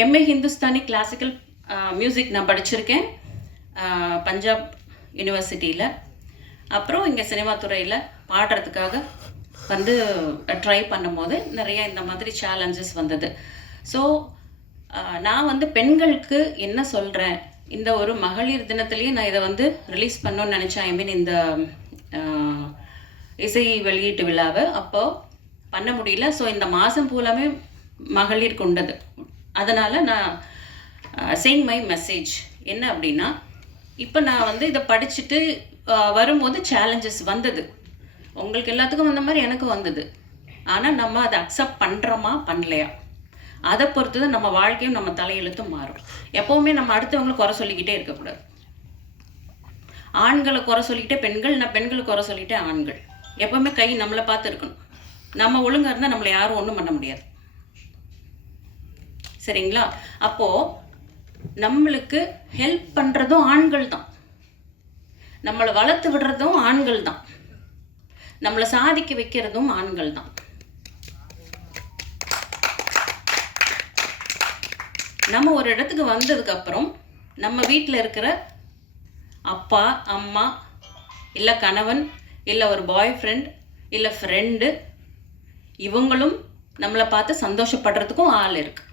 எம்ஏ ஹிந்துஸ்தானி கிளாசிக்கல் மியூசிக் நான் படிச்சிருக்கேன் பஞ்சாப் யூனிவர்சிட்டியில். அப்புறம் இங்கே சினிமா துறையில் பாடுறதுக்காக வந்து ட்ரை பண்ணும்போது நிறைய இந்த மாதிரி சேலஞ்சஸ் வந்தது. ஸோ நான் வந்து பெண்களுக்கு என்ன சொல்கிறேன், இந்த ஒரு மகளிர் தினத்துலேயே நான் இதை வந்து ரிலீஸ் பண்ணணும்னு நினச்சேன். ஐ மீன் இந்த இசை வெளியீட்டு விழாவை அப்போது பண்ண முடியல. ஸோ இந்த மாதம் பூலாமே மகளிர் கொண்டது. அதனால் நான் சேயிங் மை மெசேஜ் என்ன அப்படின்னா, இப்போ நான் வந்து இதை படிச்சுட்டு வரும்போது சேலஞ்சஸ் வந்தது. உங்களுக்கு எல்லாத்துக்கும் வந்த மாதிரி எனக்கு வந்தது. ஆனால் நம்ம அதை அக்செப்ட் பண்ணுறோமா பண்ணலையா, அதை பொறுத்து தான் நம்ம வாழ்க்கையும் நம்ம தலையெழுத்தும் மாறும். எப்போவுமே நம்ம அடுத்தவங்களை குறை சொல்லிக்கிட்டே இருக்கக்கூடாது. ஆண்களை குறை சொல்லிக்கிட்டே பெண்கள், நான் பெண்களை குறை சொல்லிக்கிட்டே ஆண்கள். எப்போவுமே கை நம்மளை பார்த்து இருக்கணும். நம்ம ஒழுங்காக இருந்தால் நம்மளை யாரும் ஒன்றும் பண்ண முடியாது. சரிங்களா? அப்போது நம்மளுக்கு ஹெல்ப் பண்ணுறதும் ஆண்கள் தான், நம்மளை வளர்த்து விடுறதும் ஆண்கள் தான், நம்மளை சாதிக்க வைக்கிறதும் ஆண்கள் தான். நம்ம ஒரு இடத்துக்கு வந்ததுக்கப்புறம் நம்ம வீட்டில் இருக்கிற அப்பா அம்மா இல்லை கணவன் இல்லை ஒரு பாய் ஃப்ரெண்ட் இல்லை ஃப்ரெண்டு, இவங்களும் நம்மளை பார்த்து சந்தோஷப்படுறதுக்கும் ஆள் இருக்கு,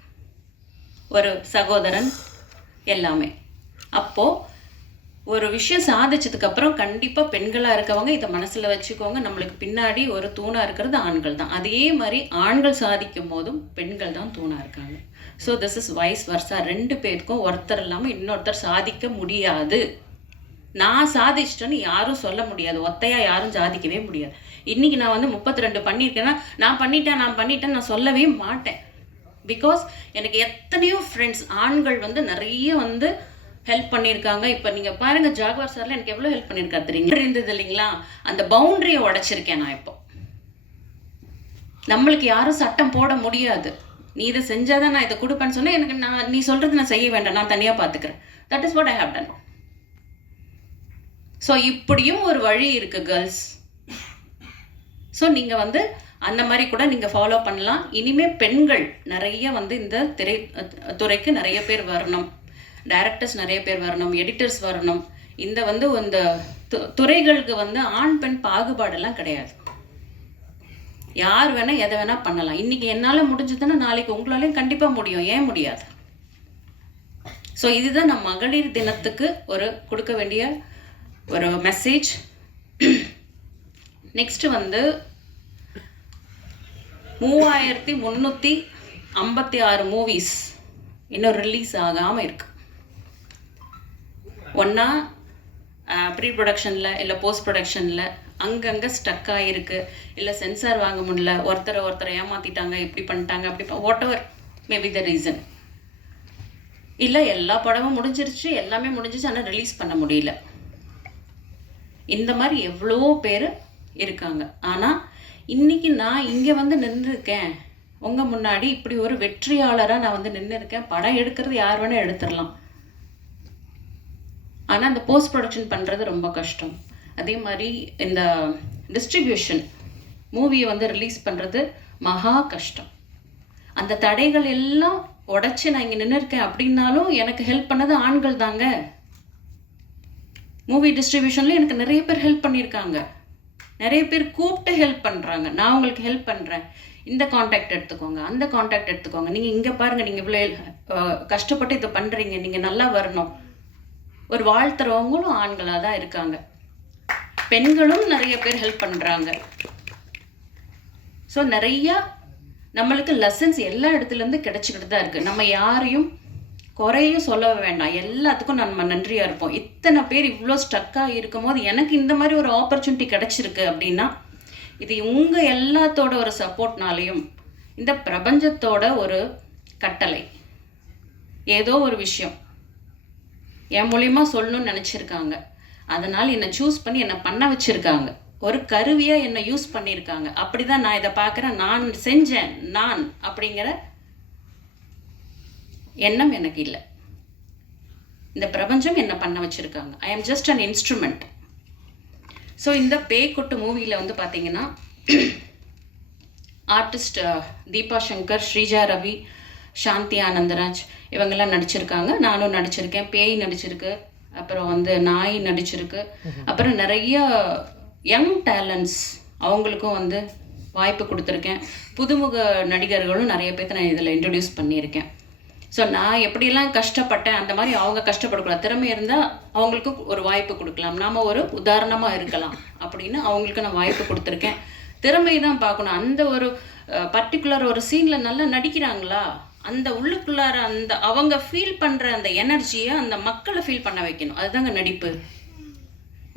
ஒரு சகோதரன் எல்லாமே. அப்போது ஒரு விஷயம் சாதிச்சதுக்கப்புறம் கண்டிப்பாக பெண்களாக இருக்கவங்க இதை மனசில் வச்சுக்கோங்க, நம்மளுக்கு பின்னாடி ஒரு தூணாக இருக்கிறது ஆண்கள் தான். அதே மாதிரி ஆண்கள் சாதிக்கும் போதும் பெண்கள் தான் தூணாக இருக்காங்க. So this is wise வர்ஸா. 2 பேருக்கும் ஒருத்தர் இல்லாமல் இன்னொருத்தர் சாதிக்க முடியாது. நான் சாதிச்சிட்டேன்னு யாரும் சொல்ல முடியாது, ஒத்தையாக யாரும் சாதிக்கவே முடியாது. இன்றைக்கி நான் வந்து 32 பண்ணியிருக்கேன்னா நான் பண்ணிட்டேன் நான் சொல்லவே மாட்டேன். பிகாஸ் எனக்கு எத்தனையோ ஃப்ரெண்ட்ஸ் ஆண்கள் வந்து நிறைய வந்து ஹெல்ப் பண்ணியிருக்காங்க. இப்போ நீங்கள் பாருங்கள், ஜாகுவார் சாரில் எனக்கு எவ்வளோ ஹெல்ப் பண்ணியிருக்காரு தெரியுங்க இருந்தது இல்லைங்களா? அந்த பவுண்டரியை உடைச்சிருக்கேன் நான். இப்போ நம்மளுக்கு யாரும் சட்டம் போட முடியாது. நீ இதை செஞ்சாதான் நான் இதை கொடுப்பேன்னு சொன்னால் எனக்கு நீ சொல்கிறது நான் செய்ய வேண்டாம், நான் தனியாக பார்த்துக்கிறேன். That is what I have done. So இப்படியும் ஒரு வழி இருக்குது கேர்ள்ஸ். ஸோ நீங்கள் வந்து அந்த மாதிரி கூட நீங்கள் ஃபாலோ பண்ணலாம். இனிமேல் பெண்கள் நிறைய வந்து இந்த துறைக்கு நிறைய பேர் வரணும், டைரக்டர்ஸ் நிறைய பேர் வரணும், எடிட்டர்ஸ் வரணும். இந்த வந்து இந்த துறைகளுக்கு வந்து ஆண் பெண் பாகுபாடெல்லாம் கிடையாது. யார் வேணால் எதை வேணால் பண்ணலாம். இன்றைக்கி என்னால் முடிஞ்சதுன்னா நாளைக்கு உங்களாலையும் கண்டிப்பாக முடியும், ஏன் முடியாது? ஸோ இதுதான் நம்ம மகளிர் தினத்துக்கு ஒரு கொடுக்க வேண்டிய ஒரு மெசேஜ். நெக்ஸ்ட்டு வந்து 3356 மூவிஸ் இன்னும் ரிலீஸ் ஆகாமல் இருக்கு. ஒன்றா ப்ரீ ப்ரொடக்ஷனில் இல்லை போஸ்ட் ப்ரொடக்ஷனில் அங்கங்கே ஸ்டக் ஆகிருக்கு, இல்லை சென்சார் வாங்க முடியல, ஒருத்தரை ஏமாற்றிட்டாங்க, இப்படி பண்ணிட்டாங்க, அப்படி what ever maybe the reason. இல்லை எல்லா படமும் முடிஞ்சிருச்சு, எல்லாமே முடிஞ்சிச்சு, ஆனால் ரிலீஸ் பண்ண முடியல. இந்த மாதிரி எவ்வளோ பேர் இருக்காங்க. ஆனால் இன்றைக்கி நான் இங்கே வந்து நின்றுருக்கேன் உங்கள் முன்னாடி, இப்படி ஒரு வெற்றியாளராக நான் வந்து நின்று இருக்கேன். படம் எடுக்கிறது யார் வேணால் எடுத்துடலாம், ஆனால் அந்த போஸ்ட் ப்ரொடக்ஷன் பண்ணுறது ரொம்ப கஷ்டம். அதே மாதிரி இந்த டிஸ்ட்ரிபியூஷன் மூவியை வந்து ரிலீஸ் பண்ணுறது மகா கஷ்டம். அந்த தடைகள் எல்லாம் உடச்சி நான் இங்கே நின்று இருக்கேன் அப்படின்னாலும் எனக்கு ஹெல்ப் பண்ணது ஆண்கள் தாங்க. மூவி டிஸ்ட்ரிபியூஷனில் எனக்கு நிறைய பேர் ஹெல்ப் பண்ணியிருக்காங்க, நிறைய பேர் கூப்பிட்டு ஹெல்ப் பண்ணுறாங்க. நான் உங்களுக்கு ஹெல்ப் பண்ணுறேன், இந்த காண்டாக்ட் எடுத்துக்கோங்க, அந்த காண்டாக்ட் எடுத்துக்கோங்க, நீங்கள் இங்கே பாருங்கள், நீங்கள் இவ்வளோ கஷ்டப்பட்டு இதை பண்ணுறீங்க, நீங்கள் நல்லா வரணும். ஒரு வாழ்த்துறவங்களும் ஆண்களாக தான் இருக்காங்க, பெண்களும் நிறைய பேர் ஹெல்ப் பண்ணுறாங்க. ஸோ நிறையா நம்மளுக்கு லெசன்ஸ் எல்லா இடத்துலேருந்து கிடச்சிக்கிட்டு தான் இருக்குது. நம்ம யாரையும் குறையும் சொல்ல வேண்டாம், எல்லாத்துக்கும் நம்ம நன்றியாக இருப்போம். இத்தனை பேர் இவ்வளோ ஸ்டக்காக இருக்கும் போது எனக்கு இந்த மாதிரி ஒரு ஆப்பர்ச்சுனிட்டி கிடச்சிருக்கு அப்படின்னா இது உங்கள் எல்லாத்தோட ஒரு சப்போர்ட்னாலையும், இந்த பிரபஞ்சத்தோட ஒரு கட்டளை, ஏதோ ஒரு விஷயம் என் மூலியமா சொல்லணும்னு நினச்சிருக்காங்க. அதனால் என்னை சூஸ் பண்ணி என்னை பண்ண வச்சுருக்காங்க, ஒரு கருவியாக என்னை யூஸ் பண்ணியிருக்காங்க. அப்படி தான் நான் இதை பார்க்குறேன். நான் செஞ்சேன் நான் அப்படிங்கிற எண்ணம் எனக்கு இல்லை. இந்த பிரபஞ்சம் என்னை பண்ண வச்சுருக்காங்க. ஐ ஆம் ஜஸ்ட் அன் இன்ஸ்ட்ருமெண்ட். ஸோ இந்த பேய்கொட்டு மூவியில் வந்து பார்த்தீங்கன்னா ஆர்டிஸ்ட் தீபா சங்கர், ஸ்ரீஜா ரவி, சாந்தி ஆனந்தராஜ் இவங்கெல்லாம் நடிச்சிருக்காங்க. நானும் நடிச்சிருக்கேன். பேய் நடிச்சிருக்கு, அப்புறம் வந்து நாய் நடிச்சிருக்கு. அப்புறம் நிறைய யங் டேலண்ட்ஸ் அவங்களுக்கும் வந்து வாய்ப்பு கொடுத்துருக்கேன். புதுமுக நடிகர்களும் நிறைய பேர்த்த நான் இதில் இன்ட்ரடியூஸ் பண்ணியிருக்கேன். ஸோ நான் எப்படியெல்லாம் கஷ்டப்பட்டேன் அந்த மாதிரி அவங்க கஷ்டப்படக்கூடாது. திறமை இருந்தால் அவங்களுக்கு ஒரு வாய்ப்பு கொடுக்கலாம், நாம் ஒரு உதாரணமாக இருக்கலாம் அப்படின்னு அவங்களுக்கு நான் வாய்ப்பு கொடுத்துருக்கேன். திறமை தான் பார்க்கணும். அந்த ஒரு பர்டிகுலர் ஒரு சீனில் நல்லா நடிக்கிறாங்களா, அந்த உள்ளுக்குள்ளார அந்த அவங்க ஃபீல் பண்ணுற அந்த எனர்ஜியை அந்த மக்களை ஃபீல் பண்ண வைக்கணும். அதுதாங்க நடிப்பு.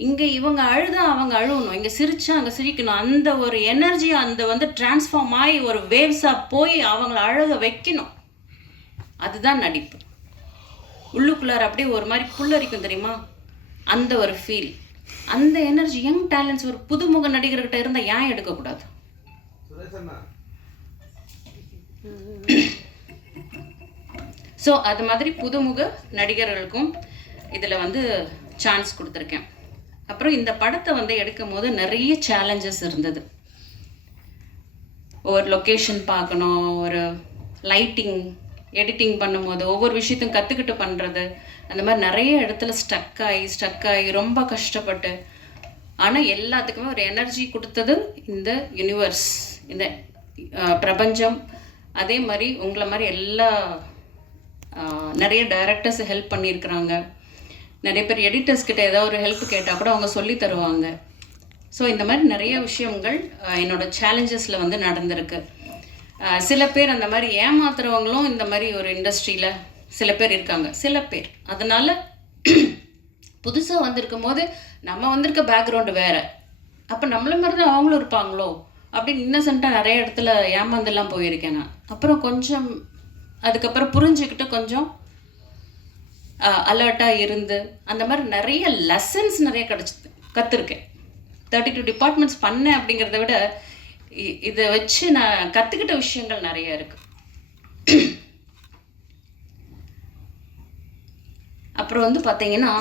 இங்கே இவங்க அழுதா அவங்க அழுகணும், இங்கே சிரிச்சா அங்கே சிரிக்கணும். அந்த ஒரு எனர்ஜி அந்த வந்து டிரான்ஸ்ஃபார்ம் ஆகி ஒரு வேவ்ஸாக போய் அவங்கள அழக வைக்கணும். அதுதான் நடிப்பு. உள்ளுக்குள்ளார அப்படியே ஒரு மாதிரி புல்லரிக்கும் தெரியுமா, அந்த ஒரு ஃபீல், அந்த எனர்ஜி. யங் டேலண்ட்ஸ் ஒரு புதுமுக நடிகர்கிட்ட இருந்தால் ஏன் எடுக்கக்கூடாது? ஸோ அது மாதிரி புதுமுக நடிகர்களுக்கும் இதில் வந்து சான்ஸ் கொடுத்துருக்கேன். அப்புறம் இந்த படத்தை வந்து எடுக்கும் போது நிறைய சேலஞ்சஸ் இருந்தது. ஒரு லொக்கேஷன் பார்க்கணும், ஒரு லைட்டிங், எடிட்டிங் பண்ணும்போது ஒவ்வொரு விஷயத்தையும் கற்றுக்கிட்டு பண்ணுறது, அந்த மாதிரி நிறைய இடத்துல ஸ்டக் ஆகி ரொம்ப கஷ்டப்பட்டு. ஆனால் எல்லாத்துக்குமே ஒரு எனர்ஜி கொடுத்தது இந்த யூனிவர்ஸ், இந்த பிரபஞ்சம். அதே மாதிரி உங்களை மாதிரி எல்லா நிறைய டைரக்டர்ஸ் ஹெல்ப் பண்ணியிருக்கிறாங்க. நிறைய பேர் எடிட்டர்ஸ் கிட்ட ஏதாவது ஒரு ஹெல்ப் கேட்டால் கூட அவங்க சொல்லி தருவாங்க. ஸோ இந்த மாதிரி நிறைய விஷயங்கள் என்னோடய சேலஞ்சஸில் வந்து நடந்திருக்கு. சில பேர் அந்த மாதிரி ஏமாத்துறவங்களும் இந்த மாதிரி ஒரு இண்டஸ்ட்ரியில் சில பேர் இருக்காங்க. சில பேர் அதனால் புதுசாக வந்திருக்கும் போது நம்ம வந்திருக்க பேக்ரவுண்டு வேறு, அப்போ நம்மள மாதிரி தான் அவங்களும் இருப்பாங்களோ அப்படின்னு இன்னசென்ட்டாக நிறைய இடத்துல ஏமாந்துலாம் போயிருக்கேன் நான். அப்புறம் கொஞ்சம் அதுக்கப்புறம் புரிஞ்சுக்கிட்டு கொஞ்சம் அலர்ட்டாக இருந்து அந்த மாதிரி நிறைய லெசன்ஸ் நிறைய கற்றுருக்கேன். 32 டிபார்ட்மெண்ட்ஸ் பண்ணேன் அப்படிங்கிறத விட இதை வச்சு நான் கற்றுக்கிட்ட விஷயங்கள் நிறைய இருக்குது. அப்புறம் வந்து பார்த்தீங்கன்னா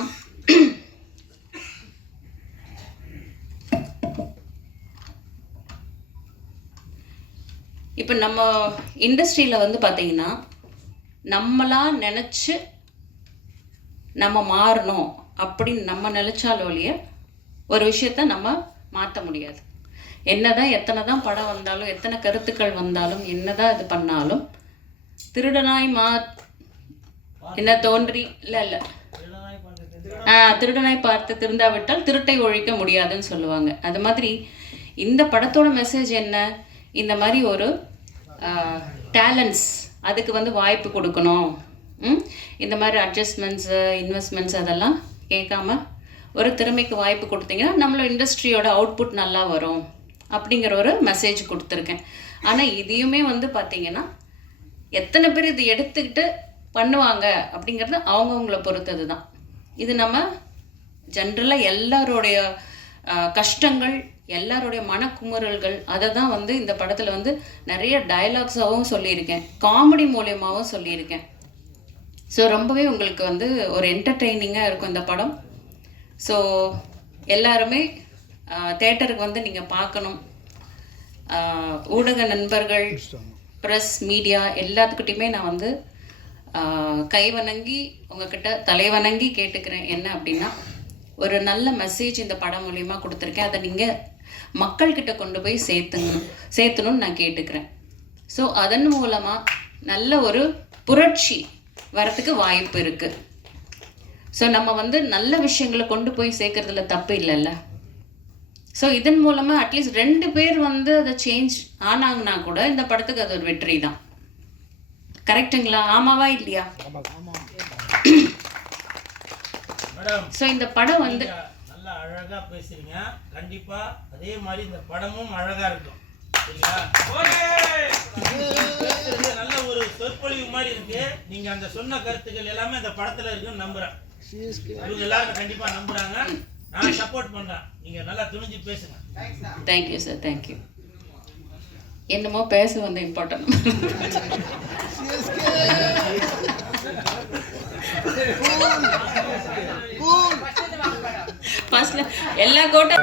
இப்போ நம்ம இண்டஸ்ட்ரியில் வந்து பார்த்தீங்கன்னா நம்மளா நினச்சி நம்ம மாறணும் அப்படின்னு நம்ம நினச்சாலோலிய ஒரு விஷயத்த நம்ம மாற்ற முடியாது. என்னதான் எத்தனை தான் படம் வந்தாலும், எத்தனை கருத்துக்கள் வந்தாலும், என்னதான் இது பண்ணாலும், திருடனாய் என்ன தோன்றி இல்லை திருடனாய் பார்த்து திருந்தாவிட்டால் திருட்டை ஒழிக்க முடியாதுன்னு சொல்லுவாங்க. அது மாதிரி இந்த படத்தோட மெசேஜ் என்ன, இந்த மாதிரி ஒரு டேலண்ட்ஸ் அதுக்கு வந்து வாய்ப்பு கொடுக்கணும். இந்த மாதிரி அட்ஜஸ்ட்மெண்ட்ஸு, இன்வெஸ்ட்மெண்ட்ஸ் அதெல்லாம் கேட்காம ஒரு திறமைக்கு வாய்ப்பு கொடுத்தீங்கன்னா நம்மளோட இண்டஸ்ட்ரியோட அவுட்புட் நல்லா வரும் அப்படிங்கிற ஒரு மெசேஜ் கொடுத்துருக்கேன். ஆனால் இதையுமே வந்து பார்த்திங்கன்னா எத்தனை பேர் இது எடுத்துக்கிட்டு பண்ணுவாங்க அப்படிங்கிறது அவங்கவுங்கள பொறுத்தது தான். இது நம்ம ஜென்ரலாக எல்லாரோடைய கஷ்டங்கள், எல்லாருடைய மனக்குமுறல்கள், அதை தான் வந்து இந்த படத்தில் வந்து நிறைய டயலாக்ஸாகவும் சொல்லியிருக்கேன், காமெடி மூலியமாகவும் சொல்லியிருக்கேன். ஸோ ரொம்பவே உங்களுக்கு வந்து ஒரு என்டர்டெய்னிங்காக இருக்கும் இந்த படம். ஸோ எல்லாருமே தேட்டருக்கு வந்து நீங்கள் பார்க்கணும். ஊடக நண்பர்கள், ப்ரெஸ், மீடியா எல்லாத்துக்கிட்டையுமே நான் வந்து கைவணங்கி உங்ககிட்ட தலைவணங்கி கேட்டுக்கிறேன். என்ன அப்படின்னா, ஒரு நல்ல மெசேஜ் இந்த படம் மூலிமா கொடுத்துருக்கேன். அதை நீங்கள் மக்கள்கிட்ட கொண்டு போய் சேர்த்தணும்னு நான் கேட்டுக்கிறேன். ஸோ அதன் மூலமாக நல்ல ஒரு புரட்சி வரத்துக்கு வாய்ப்பு இருக்குது. ஸோ நம்ம வந்து நல்ல விஷயங்களை கொண்டு போய் சேர்க்கறதுல தப்பு இல்லைல்ல. ஸோ இதன் மூலமாக அட்லீஸ்ட் 2 பேர் வந்து அதை சேஞ்ச் ஆனாங்கன்னா கூட இந்த படத்துக்கு அது ஒரு வெற்றி தான். கரெக்டுங்களா? ஆமாவா இல்லையா? ஸோ இந்த படம் வந்து நல்லா அழகாக பேசுறீங்க. கண்டிப்பாக அதே மாதிரி இந்த படமும் அழகாக இருக்கும். நல்ல ஒரு சொற்பொழிவு மாதிரி இருக்கு. நீங்க அந்த சொன்ன கருத்துக்கள் எல்லாமே அந்த படத்துல இருக்குன்னு நம்புறேன். இவங்க எல்லாரும் கண்டிப்பா நம்புறாங்க. நான் சப்போர்ட் பண்றேன். நீங்க நல்லா துணிஞ்சு பேசுங்க. Thank you sir, thank you. என்னமோ பேச வந்து இம்பார்ட்டன்ட். ஃபர்ஸ்ட்ல எல்லா கோட்டை